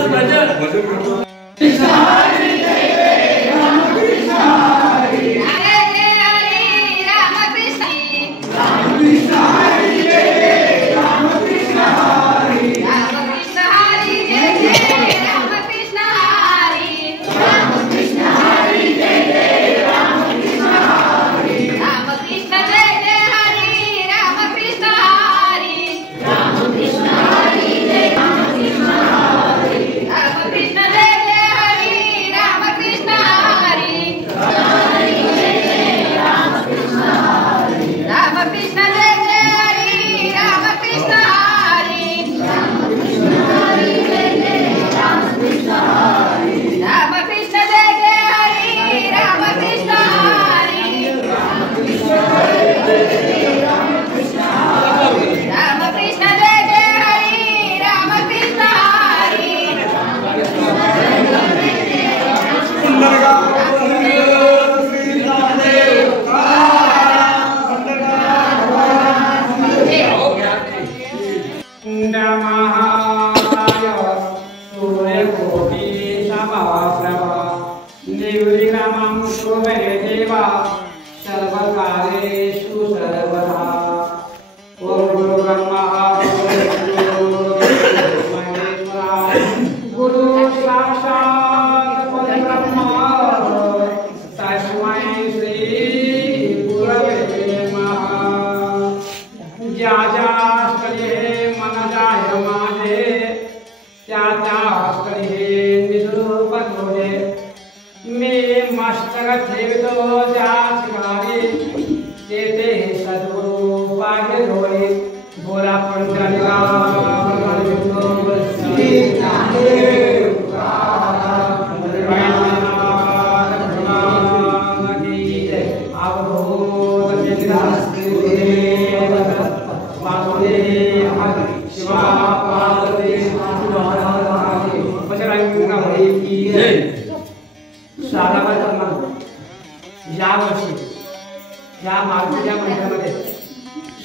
या मार्गच्या मंदिरामध्ये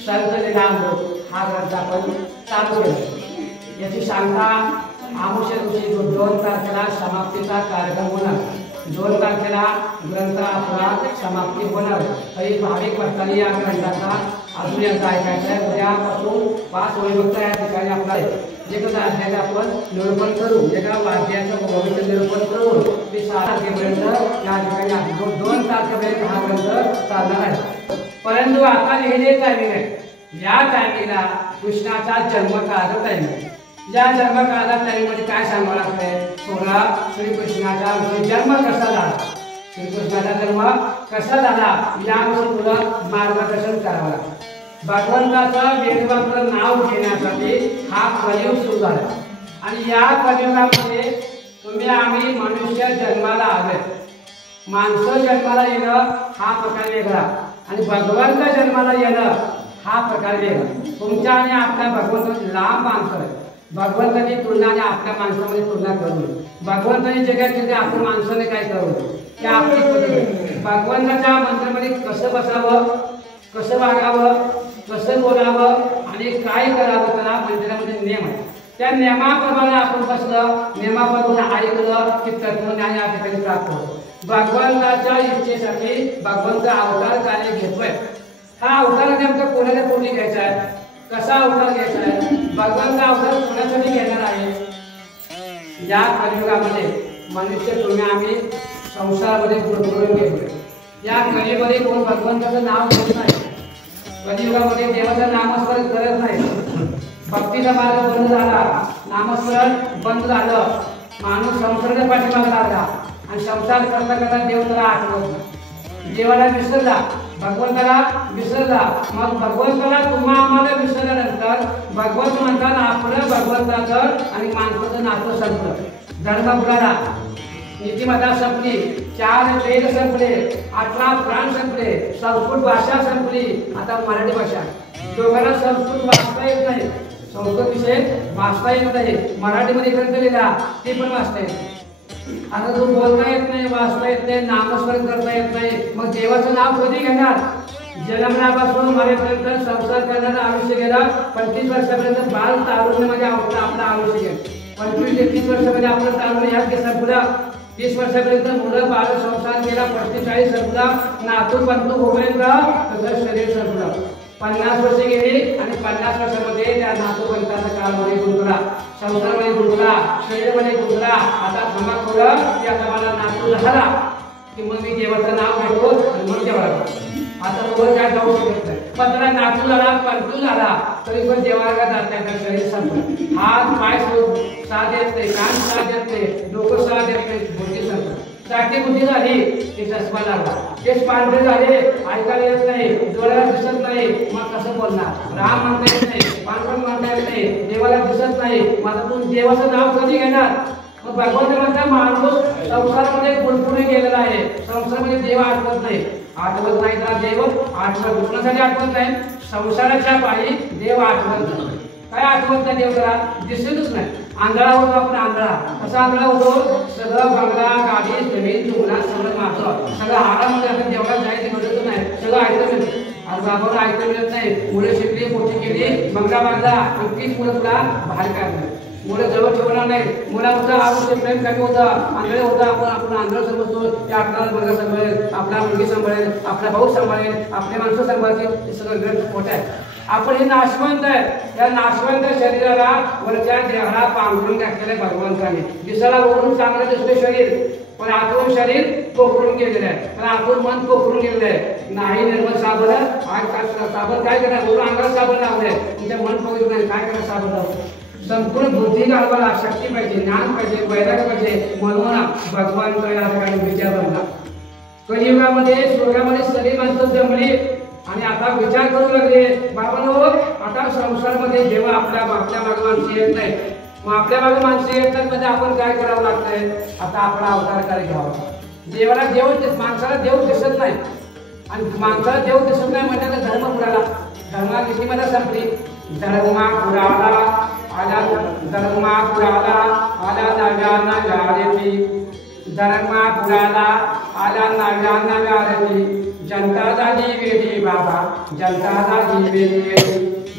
संत लीलामृत हा ग्रंथ आपण चालू केला। याची सांगता आमुष्य दिवशी 2 तारखेला समाप्तीचा कार्यक्रम होणार। 2 तारखेला ग्रंथ आपला समाप्ती होणार। तरी भाविक भक्तांनी या ग्रंथाचा अजून एकदा ऐकायचा आहे। उद्यापासून 5 वैभक्त या ठिकाणी आपला जे काही अध्याय आपण निरूपण करू, जे काही वाद्याचं भविष्य निरूपण करू ते 6 तारखेपर्यंत या ठिकाणी 2 तारखेपर्यंत हा ग्रंथ चालणार आहे। परंतु आता लिहिलेले टायमिंग आहे, या टायमिंगला कृष्णाचा जन्मकाळाचा टायमिंग आहे। या जन्मकाळाच्या टायमिंगमध्ये काय सांगावं लागतंय, थोडा श्रीकृष्णाचा जन्म कसा झाला, श्रीकृष्णाचा जन्म कसा झाला याविषयी तुला मार्गदर्शन करावं लागतं। भगवंताचा वेदवाक्य नाव घेण्यासाठी हा कलियुग सुरू झाला आणि या कलियुगामध्ये तुम्ही आम्ही मनुष्य जन्माला आले। माणसं जन्माला येणं हा प्रकार वेगळा आणि भगवंत जन्माला येणं हा प्रकार वेगळा। तुमच्या आणि आपल्या भगवंताची लांब अंतर आहे। भगवंताची तुलना आणि आपल्या माणसामध्ये तुलना करू नये। भगवंताने जे काय केले आपण माणसाने काय करू ते आपली पद्धत। भगवंताच्या मंदिरामध्ये कसं बसावं, कसं वागावं, कसं बोलावं आणि काय करावं त्याला मंदिरामध्ये नियम आहे। त्या नियमाप्रमाणे आपण बसलं, नियमाप्रमाणे ऐकलं की तत्वज्ञान या ठिकाणी प्राप्त होतं। भगवंताच्या इच्छेसाठी भगवंत अवतार कार्य घेतोय। हा अवतार नेमका कोणाच्या पोटी घ्यायचा आहे, कसा अवतार घ्यायचा आहे, भगवंत अवतार कोणासाठी घेणार आहे। या कलियुगामध्ये मनुष्य तुम्ही आम्ही संसारामध्ये गुरगुरून गेले. या कलियुगामध्ये कोण भगवंताचं नाव घेत नाही. कलियुगामध्ये देवाचं नामस्मरण करत नाही. भक्तीचा मार्ग बंद झाला, नामस्मरण बंद झालं, माणूस संसाराच्या पाठीमागे लागला आणि संसार करता करता देव त्याला आठवत, देवाला विसरला, भगवंताला विसरला. मग भगवंताला तुम्हा आम्हाला विसरल्यानंतर भगवंत म्हणतात आपलं भगवंताचं आणि माणसाचं नातं संपलं. धर्म बुडाला, नीतिमत्ता संपली, 4 वेद संपले, 18 प्राण संपले, संस्कृत भाषा संपली. आता मराठी भाषा, लोकांना संस्कृत वाचता येत नाही, संस्कृत विषय वाचता येत नाही, मराठीमध्ये ग्रंथ लिहिला ते पण वाचता येत. आता जो बोलता येत नाही, वाचता येत नाही, नामस्मरण करता येत नाही, मग देवाचं नाव कधी घेणार? जन्मल्यापासून मरेपर्यंत संसार करण्याचं आयुष्य गेलं. 25 वर्षापर्यंत बाल तारुण्यामध्ये आपलं आयुष्य गेलं. 25 ते 30 वर्षामध्ये आपलं तारुण्य ह्यात के संपला. 30 वर्षापर्यंत मुलं बाळ संसार केला. 45 संपला, नातू पंतू होईपर्यंत त्याचं शरीर संपलं. 50 वर्षे गेली आणि 50 वर्षामध्ये त्या नातूपंताचा काळमध्ये गुंतला, संसारामध्ये गुंतला, शरीरामध्ये गुंतला. आता थांबा थोडं की आता मला नातू झाला की मग मी देवाचं नाव घेतो आणि मग देवाला आता वर काय जाऊ शकत नाही. पण त्याला नातू झाला, पंतू झाला तरी पण देवाला जात नाही, शरीर संपलं. हात पाय साथ देत नाही, कान साथ देत नाही, डोकं साथ देत नाही, बुद्धी संपलं. साठी बुद्धी झाली की चष्मा लागला, केस पांढरे झाले, ऐकायला येत नाही, डोळ्याला दिसत नाही, मग कसं बोलणार? राम म्हणता येत नाही, पांडुरंग म्हणता येत नाही, देवाला दिसत नाही, मग तू देवाचं नाव कधी घेणार? मग भगवंत म्हणता माणूस संसारामध्ये गुरफुरी गेलेला आहे, संसारामध्ये देव आठवत नाही. आठवत नाही तर देव आठवत कोणासाठी आठवत नाही? संसाराच्या पायी देव आठवत नाही. काय आठवत नाही? देव त्याला दिसतच नाही. आंधळा होतो आपण, आंधळा कसा आंधळा होतो? सगळं बंगला, गाडी, जमीन, जुगला सगळं माझं, सगळं आरामध्ये आपण देवळात जायचं मिळत नाही, सगळं ऐकतं मिळतं. आज बाबाला ऐकतं मिळत नाही. मुलं शिकली, मोठी केली, बंगला बांधला, इतकीच मुलं तुला बाहेर काढणार, मुलं जवळ ठेवणार नाही. मुलाचं आरोग्य प्रेम कमी होतं, आंधळे होतं. आपण आंधळ समजतो की आपला मुलगा सांभाळेल, आपला मुलगी सांभाळेल, आपला भाऊ सांभाळेल, आपले माणसं सांभाळतील. हे सगळं ग्रंथ खोटं आहे. आपण हे नाशवंत आहे. या नाशवंत शरीराला वरच्या देहाला पांघरून घातलेलं आहे भगवंताने. दिसायला वरून चांगलं दिसतं शरीर, पण आतून शरीर पोखरून गेलेलं आहे, पण आतून मन पोखरून गेलेलं आहे. नाही निर्मल साबण, साबण काय करणार? वरून अंगाला साबण लावलंय, तुमच्या मन पवित्र नाही, काय करणार साबण लावलं? संपूर्ण बुद्धी घालवायला शक्ती पाहिजे, ज्ञान पाहिजे, वैराग्य पाहिजे. म्हणून भगवंत या ठिकाणी विचार बनला. कलियुगामध्ये स्वर्गामध्ये सगळी माणसं जमली आणि आता विचार करू लागले, बाबांनो आता संसारामध्ये जेव्हा आपल्या मागे माणसं येत नाही, मग आपल्या मागे माणसं येत नाही म्हणजे आपण काय करावं लागतंय? आता आपला अवतार काय घ्यावा. देवाला देव, माणसाला देव दिसत नाही आणि माणसाला देव दिसत नाही म्हणजे धर्म बुडाला, धर्मा नीतिमत्ता संपली. धर्मा बुडाला आला, धर्मा बुडाला आला नव्यानं गारेती, धर्मा बुडाला आला नव्यानं गारेती. जनता झाली वेडी बाबा, जनता झाली वेडी,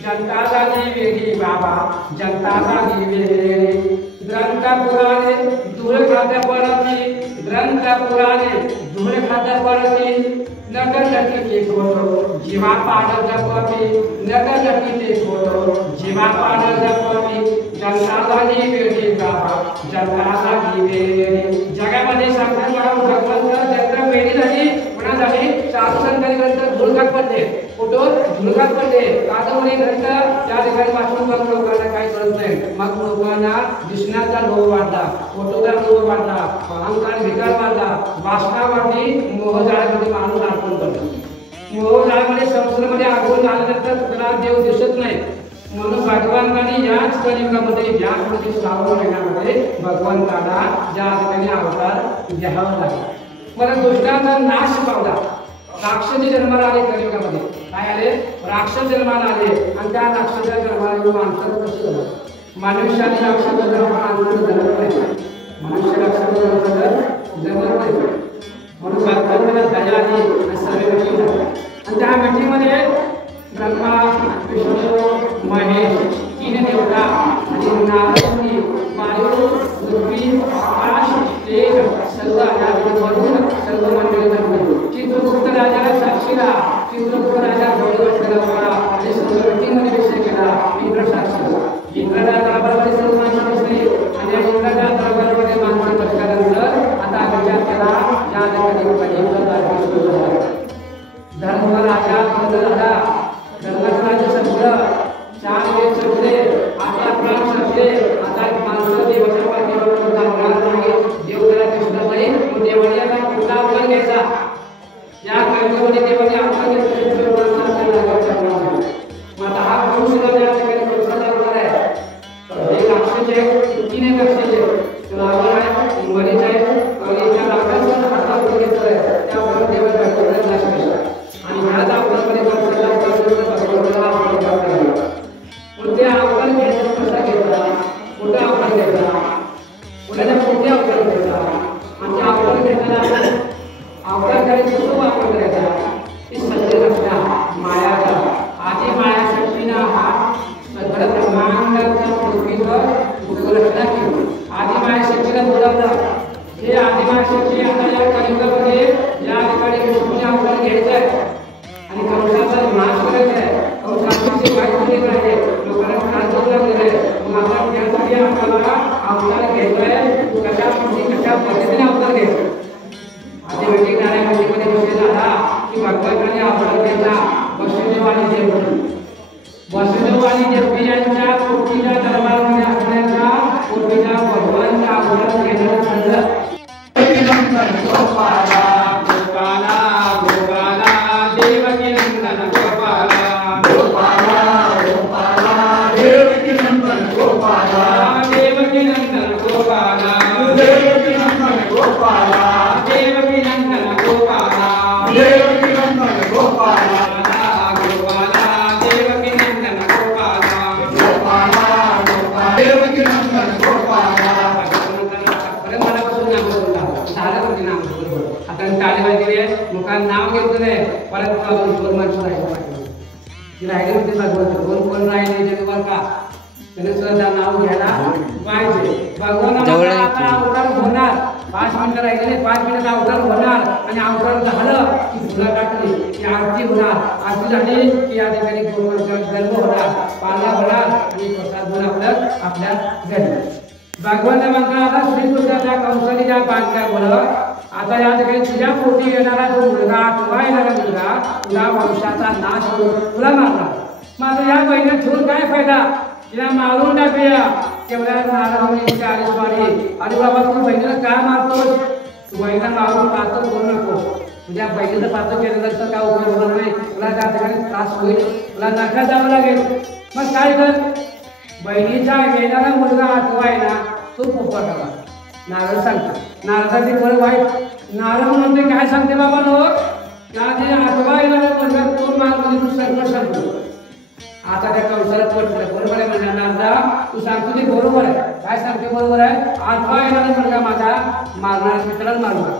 जनता झाली वेडी बाबा, जनता झाली वेडी. ग्रंथ पुराणे धूळ खात्या पडती, ग्रंथ पुराणे धूळ खात्या पडती. नगर नक्की ते खोटो जीवा पाडल जपती, नगर नक्की ते खोटो जीवा पाडल जपती. जनता झाली वेडी बाबा, जनता झाली वेडी. जगामध्ये सांगतात भगवंत जनता वेडी झाली, पुन्हा झाली साधू संतांनी ग्रंथ धुळकात पडले, कुठून धुळकात पडले. कादंबरी ग्रंथ त्या ठिकाणी वाचून करून लोकांना काही कळत नाही. मग लोकांना दिसण्याचा लोभ वाढला, फोटोचा लोभ वाढला, अहंकार विकार वाढला, वासना वाढली, मोहजाळामध्ये माणूस अडकून पडला. मोहजाळामध्ये संसारामध्ये अडकून झाल्यानंतर त्याला देव दिसत नाही. म्हणून भगवंताने याच कलियुगामध्ये याच श्रावण महिन्यामध्ये भगवंताला ज्या ठिकाणी अवतार घ्यावा लागला. मला दुष्टांचा नाश पावला. राक्षसी जन्माला आले कलियुगामध्ये. काय आले? राक्षस जन्माला आले आणि त्या राक्षसाच्या जन्माला माणसाला कसं झालं? मनुष्याने राक्षसाचा जन्म माणसाला जन्म नाही, मनुष्य राक्षसाचा जन्म नाही. म्हणून भगवंताला दया आली आणि सर्व मिठी झाली. आणि त्या मिठीमध्ये ब्रह्मा, विष्णू, महेश, 3 देवता आणि नारद, वायू, पृथ्वी, आकाश, तेज सर्व यावरून सर्व मंडळी जमली. चित्रगुप्त राजाला साक्षीला, चित्रगुप्त राजा गौरव केला होता आणि सर्व मिठीमध्ये विषय केला. इंद्र साक्षी, इंद्राच्या दरबारामध्ये सर्व माणसं बसली आणि इंद्राच्या दरबारामध्ये माणसं बसल्यानंतर आता विचार केला या ठिकाणी धर्मराजा झाला धर्मराजा संपलं 4 वेळ संपले आता प्राण संपले आता माणसं देवाच्या पाठीवर जाणार नाही देवाला कृष्ण जाईल देवाने आता पुन्हा अवतार घ्यायचा या कर्मामध्ये देवाने अवतार घेतला मग हा पुरुष या ठिकाणी पुरुषाचा अवतार आहे एक अक्षय आहे 3 अक्षय तुला आहे वरीच आहे आणि त्या रागाचा हातात घेतलाय त्यावर देवाला भेटला आणि ह्याचा अवतारमध्ये कोणत्या अवतार घ्यायचा कसा घेतला मोठा अवतार घेतला कोणाच्या मोठ्या अवतार घेतला आणि त्या अवतार घेताना अवतार करायचा तो वापर करायचा की सत्य रचना मायाचा आधी माया शक्तीनं हा सगळं ब्रह्मांडाचा पृथ्वीवर रचना केली आधी माया शक्तीला बोलावलं हे आधी माया शक्ती आता या कलियुगामध्ये या ठिकाणी विष्णूचे अवतार घ्यायचे आहे आणि कंसाचा नाश करायचा आहे कंसाची सेवा केली आहे लोकांना त्रास देऊ लागलेला आहे मग आता त्यासाठी आपल्याला अवतार घ्यायचा आहे कशा पद्धतीने अवतार घ्यायचा आधी वैदिक नारायणमध्ये विषय झाला की भगवानाने अवतार घेतला वसुदेव आणि देवकी वसुदेव आणि देवकी यांच्या पोटीच्या दरबारामध्ये असण्याचा पोटीच्या भगवानचा अवतार घेण्याचं ठरलं नाव घेतलं परत दोन माणसं राहिले होते भगवान कोण राहिले जगभर का त्याने सुद्धा नाव घ्यायला पाहिजे भगवान अवतार होणार 5 मिनिटं राहिले 5 मिनिटात अवतार होणार आणि अवतार झालं की फुला टाकली की आरती होणार आरती झाली की या ठिकाणी गर्भ होणार पाला होणार आणि प्रसाद होऊन आपल्या घरी भगवान म्हणतात आता श्रीकृष्णाच्या कंसाने बांधल्या बोलव आता या ठिकाणी तुझ्या पोटी येणारा जो मुलगा तुला येणारा मुलगा तुला वंशाचा नाश करून तुला मारला मग आता या बहिणीला ठेवून काय फायदा तिला मारून टाकूया तेवढ्या नारायणची आलीस्वारी अरे बाबा तू बहिणीला का मारतोस तू बहिणीला मारून पाहतो करू नको तुझ्या बहिणीचं पाहतो केलं तर काय उपयोग होणार नाही तुला त्या ठिकाणी त्रास होईल तुला नका जावं लागेल मग काय कर बहिणीचा येणारा मुलगा आठवा आहे ना तो पोपटाला नारळ सांगतो नारळाची फळ वाईट नारळ म्हणते काय सांगते बाबा नो त्याचे आठवा येणारा मुलगा तो मार म्हणजे तू सर्व सांगतो आता त्या कंसाला पटलं बरोबर आहे म्हणजे नारदा तू सांगतो ते बरोबर आहे काय सांगते बरोबर आहे आठवा येणारा मुलगा माझा मारणार मित्राला मारणार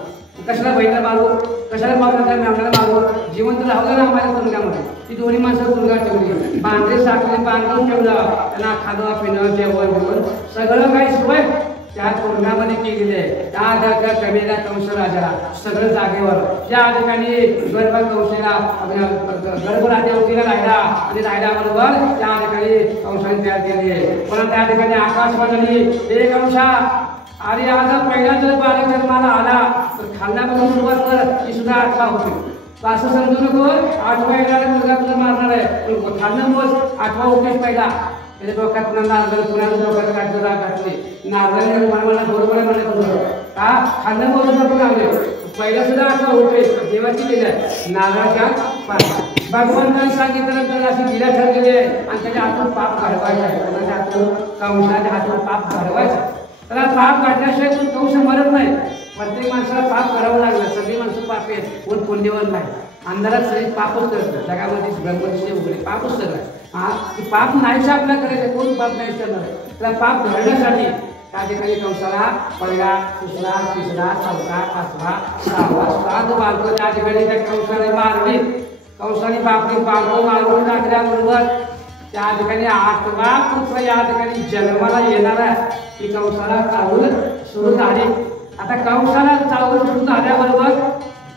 कशाला बहिणीला मारू कशाला मारणार मेवण्याला मारू जिवंत राहू ना माझ्या मुलग्यामध्ये ती दोन्ही माणसं मुलगा ठेवली बांधले साखरे बांधून ठेवलं त्यांना खाणं पिणं जेवण बिवण सगळं काही सोय त्या कुंडामध्ये केलेले आहे त्या कमेला कंस राजा सगळं जागेवर त्या ठिकाणी गर्भ कंसेला गर्भराजा राहिला आणि राहिल्याबरोबर त्या ठिकाणी कंसाने तयार केली आहे पण त्या ठिकाणी आकाश बदलली एक अंशा आणि आज पहिला जर बालक जन्माला आला तर खाल्ल्यापासून सुरुवात कर ही सुद्धा 8वा होती असं समजू नको 8वा येणारा मुलगा तुला मारणार आहे पण खाल्लं मोज 8वा उपदेश पहिला त्याच्या डोक्यात नारळ पुण्याला डोक्यात काढलं घातले नारळाने मला बरोबर आहे म्हणे का खाल्लं मोज आपण आले पहिला सुद्धा 8वा उपदेश देवाची केली आहे नारळाच्या भगवंताने सांगितलं अशी गिरा ठरलेली आहे आणि त्याच्या हातून पाप घडवायचं आहे कोणाच्या हातून कंसाच्या हातून पाप घडवायचं त्याला पाप काढल्याशिवाय तू कंस मरत नाही प्रत्येक माणसाला पाप करावं लागलं सगळी माणसं पाप आहेत कोण पुण्यवान नाही अंधारात सगळी पापच करतात जगामध्ये ब्रह्मनिष्ठ उघडे पापच करतात हा की पाप नाहीच आपल्या करायचं कोण पाप नाही करणार त्याला पाप घडण्यासाठी त्या ठिकाणी कंसाला पहिला दुसरा तिसरा चौथा 5वा 6वा 7 बालकं त्या ठिकाणी त्या कंसाने मारली कंसाने बापरी बालकं मारून टाकल्याबरोबर त्या ठिकाणी 8वा पुत्र या ठिकाणी जन्माला येणार आहे की कंसाला चावल सुरू झाली आता कंसाला चावल सुरू झाल्याबरोबर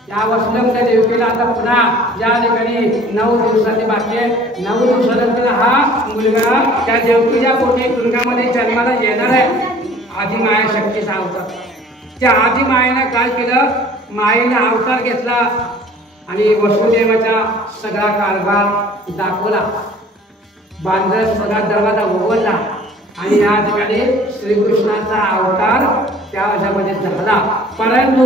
या वसुदेवच्या देवकीला आता पुन्हा या ठिकाणी 9 दिवसांनी बाकी आहे 9 दिवसानंतर हा मुलगा त्या देवकीच्या पोटी तुरुंगामध्ये जन्माला येणार आहे आधी माया शक्ती सांगतात त्या आधी मायेने काय केलं माईने अवतार घेतला आणि वसुदेवाचा सगळा कारभार दाखवला. बांधर सगळा दरवाजा उघडला आणि या ठिकाणी श्रीकृष्णाचा अवतार त्या ह्याच्यामध्ये झाला. परंतु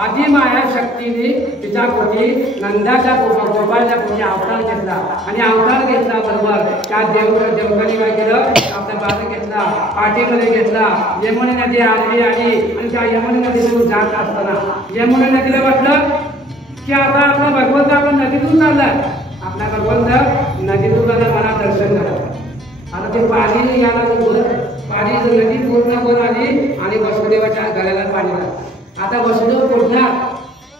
आधी माया शक्तीने तिच्या पोटी नंदाच्या गोपाळच्या पोटी अवतार घेतला आणि अवतार घेतला बरोबर त्या देवकाने काय केलं, आपला बाज घेतला, पाठीमध्ये घेतला. यमुना नदी आली आणि त्या यमुना नदीतून जात असताना यमुना नदीला वाटलं की आता आपला भगवंत आपला नदीतून चाललाय, आपला भगवंत नदीतून चालला, मला दर्शन करा. आता ते पाणी याला पाणी नदी पूर्ण वर आली आणि वसुदेवाच्या गळ्याला पाणी लागलं. आता वसुदेव बुडणार.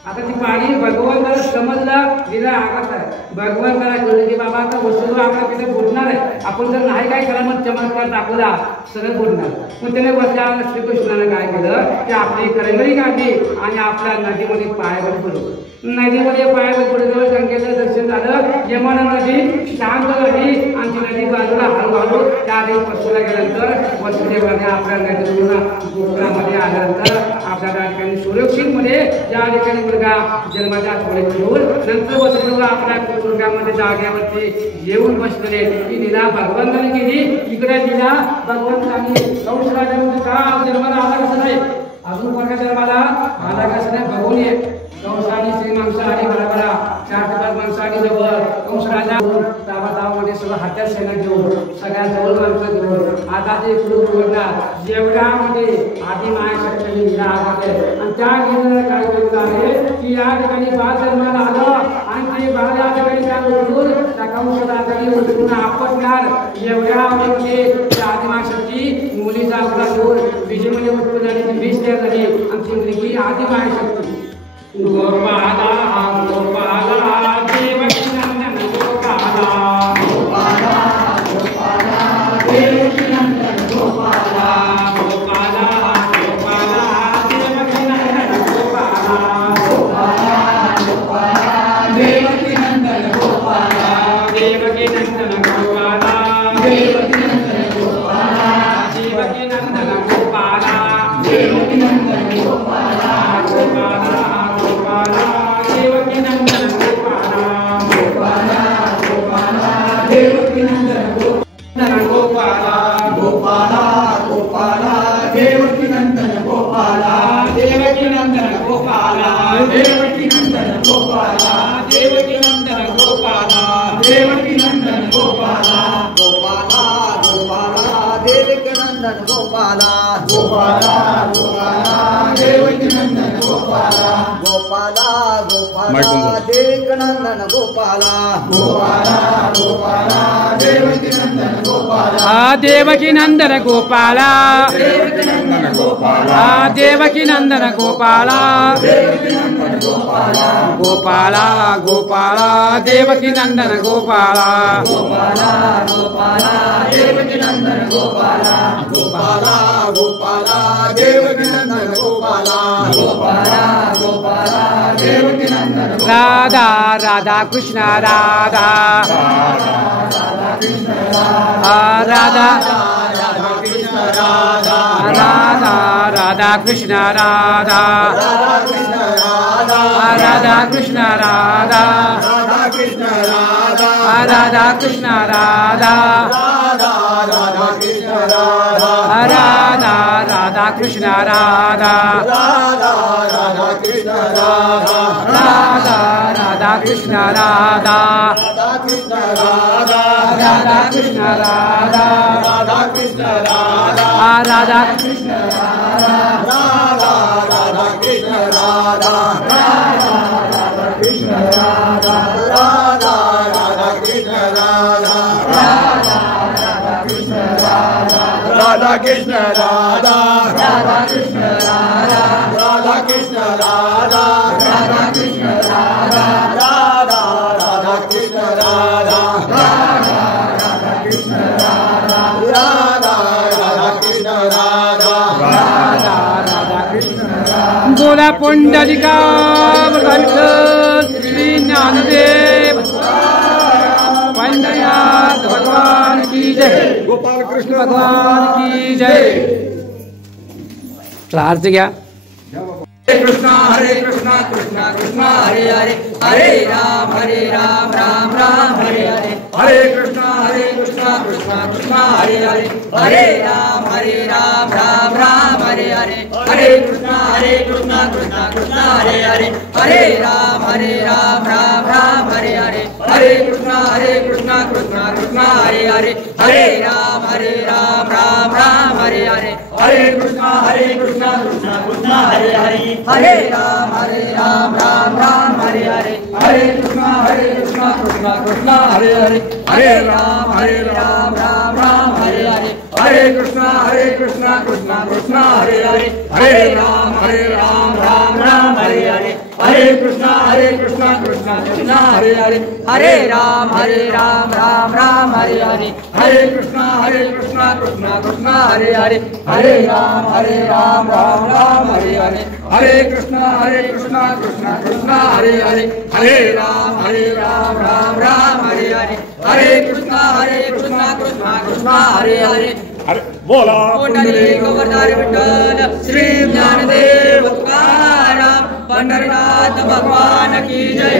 आता ती पाणी भगवंताला समजलं, तिला आघात आहे. भगवंताला कळलं की बाबा आता वसुदेव आपल्या तिथे बुडणार आहे, आपण जर नाही काय करा मग चमत्कार दाखवला सगळं बुडणार. मग त्याने वरच्या श्रीकृष्णाने काय केलं की आपली करंगळी काढली आणि आपल्या नदीमध्ये पायावर पडलो. नदीमध्ये पायावर पडल्यावर गंगेचं दर्शन झालं. यमुना नदी शांत झाली आणि ती नदी बाजूला हळूहळू त्या आधी पशुला गेल्यानंतर वसुदेवाने आपल्या नदीतून गोकुळामध्ये आल्यानंतर आपल्या त्या ठिकाणी सुरक्षितमध्ये ज्या ठिकाणी मुलगा जन्माच्या थोडे घेऊन नंतर वसुदेव आपल्या दुर्गामध्ये जाग्यावरती येऊन बसलेले. ही लीला भगवंताने केली. इकडे लीला भगवंताने कंसराजामध्ये का जन्माला आला कसं नाही, अजून कोणत्या जन्माला आला कसं नाही बघून ये. कंसाने श्री मांसाहारी बराबरा 4-5 मांसाहारी जवळ कंसराजा तावामध्ये सगळं हातात सेना घेऊन सगळ्या जवळ माणसं घेऊन आता ते पुढे उघडणार जेवढ्यामध्ये आधी माया शक्तीने लीला आले आणि त्या लीलेला काय केलं आहे की या ठिकाणी बाळ जन्माला आलं आणि ते बाळ या ठिकाणी त्या उठून त्या कंसराजाने उठून आपटणार. एवढ्यामध्ये त्या आधी माया शक्ती मुलीचा आपला जोर बीजेमध्ये उत्पन्न झाली, ती बीज तयार झाली आणि ती मुलगी आधी माया शक्ती. गोपाला गोपाला देवकी नंदन गोपाला गोपाला गोपाला देवकी नंदन गोपाला गोपाला गोपाला देवकी नंदन गोपाला गोपाला गोपाला देवकी नंदन गोपाला देवकी नंदन गोपाला देवकी नंदन गोपाला देवकी नंदन गोपाला देवकी नंदन गोपाला गोपाला देवकी नंदन गोपाला गोपाला गोपाला देवकी नंदन गोपाला गोपाला गोपाला देवकी नंदन गोपाला देवकी नंदन गोपाला देवकी नंदन गोपाला देवकी नंदन गोपाला देवकी नंदन गोपाला गोपाला गोपाला देवकी नंदन गोपाला गोपाला गोपाला देवकी नंदन गोपाला गोपाला गोपाला देवकी नंदन गोपाला गोपाला गोपाला देवकी नंदन गोपाला देवकी नंदन गोपाला देवकी नंदन गोपाला देवकी नंदन गोपाला देवकी नंदन गोपाला गोपाला गोपाला देवकी नंदन गोपाला गोपाला गोपाला देवकी नंदन गोपाला गोपाला गोपाला देवकी नंदन गोपाला गोपाला गोपाला देवकी नंदन राधा राधा कृष्ण राधा राधा कृष्ण राधा राधा राधा कृष्ण राधा राधा राधा कृष्ण राधा राधा कृष्ण राधा राधा कृष्ण राधा राधा कृष्ण राधा राधा कृष्ण राधा राधा राधा कृष्ण राधा राधा राधा कृष्ण राधा राधा राधा कृष्ण राधा राधा राधा कृष्ण राधा राधा कृष्ण राधा राधा कृष्ण राधा राधा कृष्ण राधा राधा कृष्ण राधा राधा राधा कृष्ण राधा राधा कृष्ण राधा राधा राधा कृष्ण राधा राधा कृष्ण राधा राधा कृष्ण राधा राधा कृष्ण राधा राधा कृष्ण राधा राधा कृष्ण राधा राधा राधा कृष्ण राधा राधा राधा कृष्ण राधा राधा राधा कृष्ण राधा राधा राधा कृष्ण राधा बोला पुंडलिका श्री ज्ञानदेव पंडयात भगवान की जय गोपाल कृष्ण भगवान की जय अर्ज घ्या. कृष्णा कृष्णा कृष्णा हरे हरे हरे राम राम राम हरे हरे हरे कृष्णा कृष्णा कृष्णा हरे हरे हरे राम राम हरे हरे हरे कृष्णा कृष्णा कृष्णा हरे हरे हरे राम राम हरे हरे हरे कृष्णा कृष्णा कृष्णा हरे हरे हरे राम राम हरे हरे हरे कृष्णा कृष्णा कृष्णा हरे हरे हरे राम राम हरे हरे हरे कृष्णा कृष्णा कृष्णा हरे हरे हरे राम राम हरे हरे हरे कृष्णा कृष्णा कृष्णा हरे हरे हरे राम राम हरे हरे हरे कृष्णा कृष्णा कृष्णा हरे हरे हरे राम राम हरे हरे हरे कृष्णा कृष्णा कृष्णा हरे हरे हरे राम राम हरे हरे हरे कृष्णा कृष्णा कृष्णा हरे हरे हरे राम राम हरे हरे हरे कृष्णा कृष्णा कृष्णा हरे हरे अरे बोला पुंडलिक वरदारी विठ्ठल श्री ज्ञानदेव तुकाराम पंढरीनाथ भगवान की जय.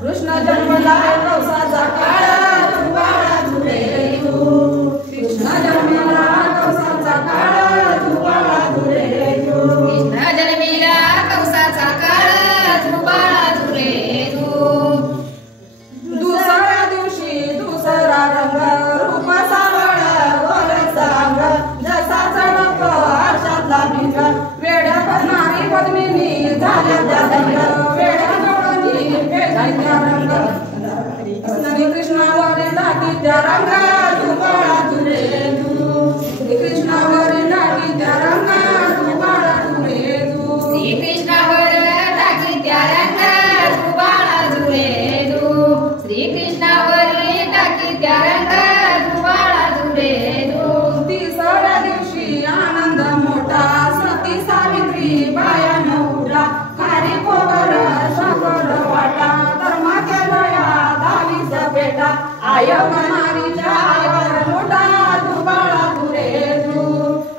कृष्ण जन्मला कौसाचा काळ कृष्ण जन्मला कौसाचा काळ कृष्ण जन्मिला कौसाचा काळ दुसऱ्या दिवशी दुसरा रंग रूप सावळ गोर सांग जसा चढप आरशातला भिंग वेड्या करणारी पद्मिनी झाल्या त्या दंग वेड्या गवळणी भेटायच्या रंग कृष्णावरी टाकी त्या रंगा बाळा तुरे तू कृष्णावरी टाकी त्या रंगा बाळा तुरे तू श्रीकृष्णावर टाकी त्या रंगा बाळा तुरे तू श्रीकृष्णावर टाकी त्या रंगा बाळा तुरे तू तिसऱ्या दिवशी आनंद मोठा सती सावित्री बायान उठला खारी पोवर साखर वाटा धर्मा केलया दावीचा बेटा आय बनारीच्या आईवर मोठा तू बाळा तुरे तू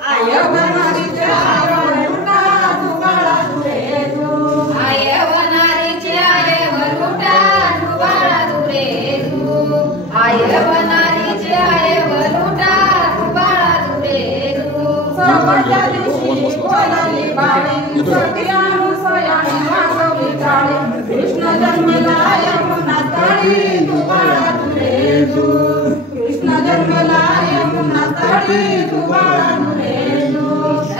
आय बनारीच्या आईवर मोठा तू बाळा तुरे तू आय बनारीच्या आईवर मोठा तू बाळा तुरे तू आय बनारीच्या आईवर मोठा तू बाळा तुरे तू सवच्या दिवशी बोलाली बाळी सत्यानु सयानी मागवली काळी कृष्ण जन्मला यमुना तळी तू बाळा तुरे तू कृष्ण जन्मला यमुना तळी तू बाळा तुरे तू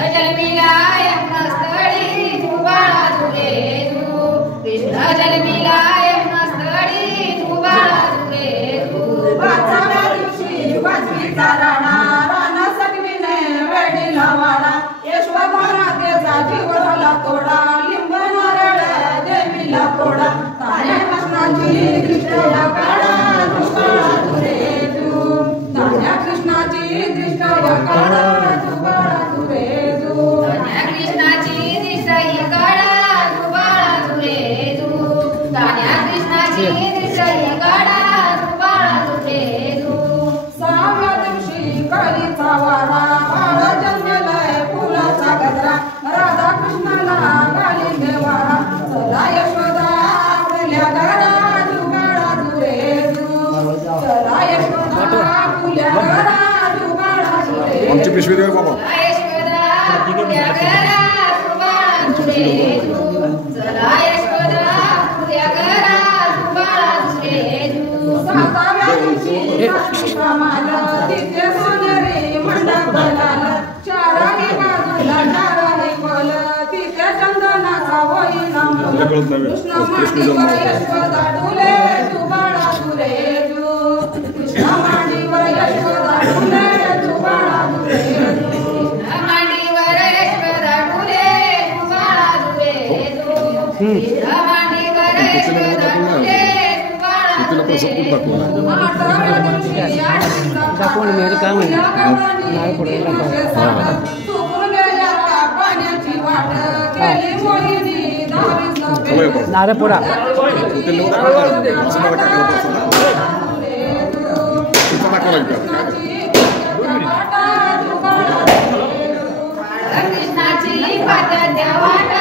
जन्मिला यमुना तळी तू बाळा तुरे तू कृष्ण जन्मिला यमुना तळी तू बाळा तुरे तू पाचव्या दिवशी वाजवीचा राणा राणा सगवीने वेडीला वाडा यशोदाना त्याचा जीव झाला तोडा लिंब नारळ देवीला फोडा ताऱ्या कृष्णाची दृष्टया काढा तू बाळा तुरे तू ताऱ्या कृष्णाची दृष्टया काढा तू बाळा तुरे तू ताऱ्या कृष्णाची दृष्टया काढा तू बाळा तुरे तू ताऱ्या कृष्णाची दृष्टया काढा तू बाळा तुरे तू सहाव्या दिवशी कळीचा वाडा बाळा जन्मलाय फुलाचा गजरा राधा कृष्णाला गाली देवारा चला यशोदा आपल्या घरा तू बाळा तुरे तू चला यशोदा आपल्या घरा तू बाळा तुरे आमची पिशवी दे बाबा यशोदा आपल्या घरा तू बाळा तुरे तू चला यशोदा आपल्या घरा तू बाळा तुरे तू साताव्या दिवशी सासूप्रमाण तिथे सोनेरी मंडप झाला चाराही बाजूला चाराही फल तिथे चंदनाचा वहिना कृष्ण मांडीवर यशोदा डुले तू बाळा तुरे तू कृष्ण मांडीवर यशोदा डुले तू बाळा तुरे तू मांडीवर यशोदा डुले तू बाळा तुरे तू कृष्ण मांडीवर यशोदा डुले तू बाळा तुरे तू आठव्या दिवशी दाखवून मेरे काम नाही पडेल नारे पोरा लागेल पात्याच्या वाटा